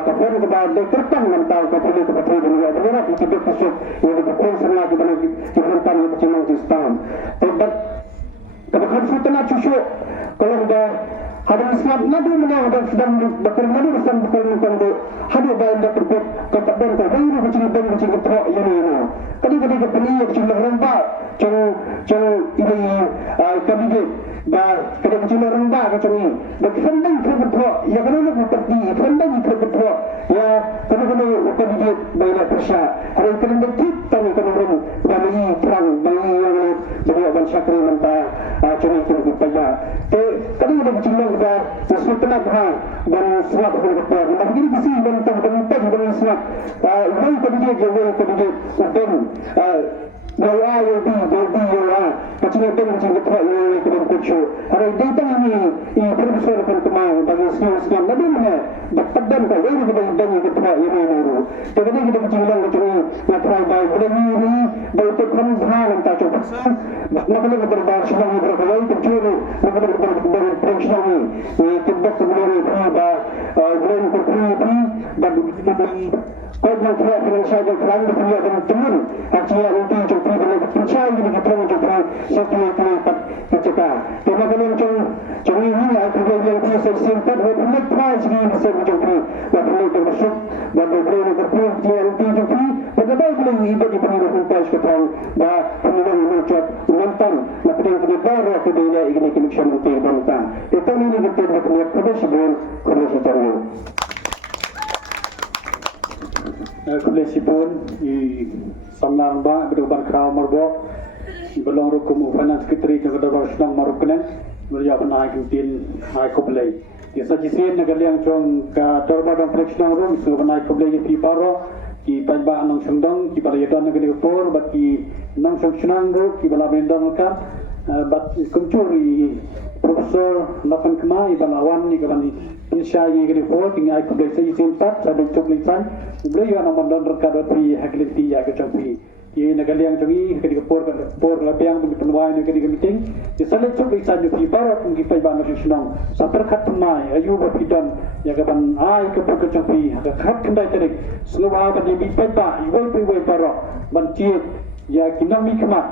telefon kita dekerkan nampak putri bergerak itu berkusuk yang diberikan semua diberikan yang kecilan cista. Tapi kalau sudah cucu kalau dah ada Islam nadu menang dan sedang bekerja bersama bekerja ada bayan dah terbuat tempat dan bayu bercing terok ini. Kali kepeni bercing rembak cang ini kabinet dah kali bercing rembak macam ni. Dan kendang terbuat ya kalau nak berpergi kendang terbuat ya kalau kabinet bayan persya hari kendang kita ni kalau bayi perang bayi yang banyak bansyakri mentah cuma itu berpaya. Kali ada bercing kita sesuatu dan suap berkata nak begini kisi dan tak dengan suap ini kemudian open doa yang doa macam itu macam kita ini kita kucu hari data ini profesor kan kemau bagi semua nabi mana berpedan kan ini kita ini baru jadi kita bincang macam ini nak try baik ini baik kan bahan tak cukup nak kena berbaur sedang berkawai kecil nak kena berprofesional ni kita kemudian ba grand kurni bagi kau nak lihat dengan saja kerana dia dengan teman akhirnya nanti cukup dengan percaya ini kita cukup satu tempat kita tema kalian cuma ini aku yang bisa simpan untuk prize ini bisa cukup dan termasuk dan beberapa kurni nanti cukup bagaimana kalau ibadah di pendidikan prize kita bah pendidikan mengucap nonton nak kita baru kita ini connection nanti nonton itu ini kita nak sebelum kondisi cari kondisi pun di samlang ba berubah kerau marbo belong rukum finance secretary jaga darah sedang maruknen beliau pernah ikutin high koplay di sajisen negara yang cong ke darba dan flexion room sebenarnya koplay di paro di panjang anong sendong di balai dan negara for bagi nong sengsenang ro di balai bendang kan bat kumcuri profesor lapan kemai balawan ni kawan insya yang kini for tinggal aku dah saya sempat ada coklisan beliau yang mandor kada pri hakliti ya ke cokli ye negara yang cokli ketika por lapiang tu penuai ketika meeting di sana coklisan di para pun kita iban masih senang sampai kat mai ayu berpidan ya kapan ai ke por cokli kat kendai terik selama kan di peta iwai para banci ya kinami kemat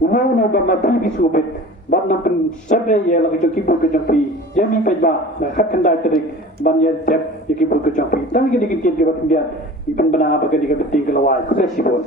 uno berlatih bisubet ban nampen sabe ya lagi joki por kejampi jami pejba na khat kandai terik ban ya tep joki por kejampi tan gidi gidi dia bat dia ipan bana apa gedi gedi kelawai kuda sibon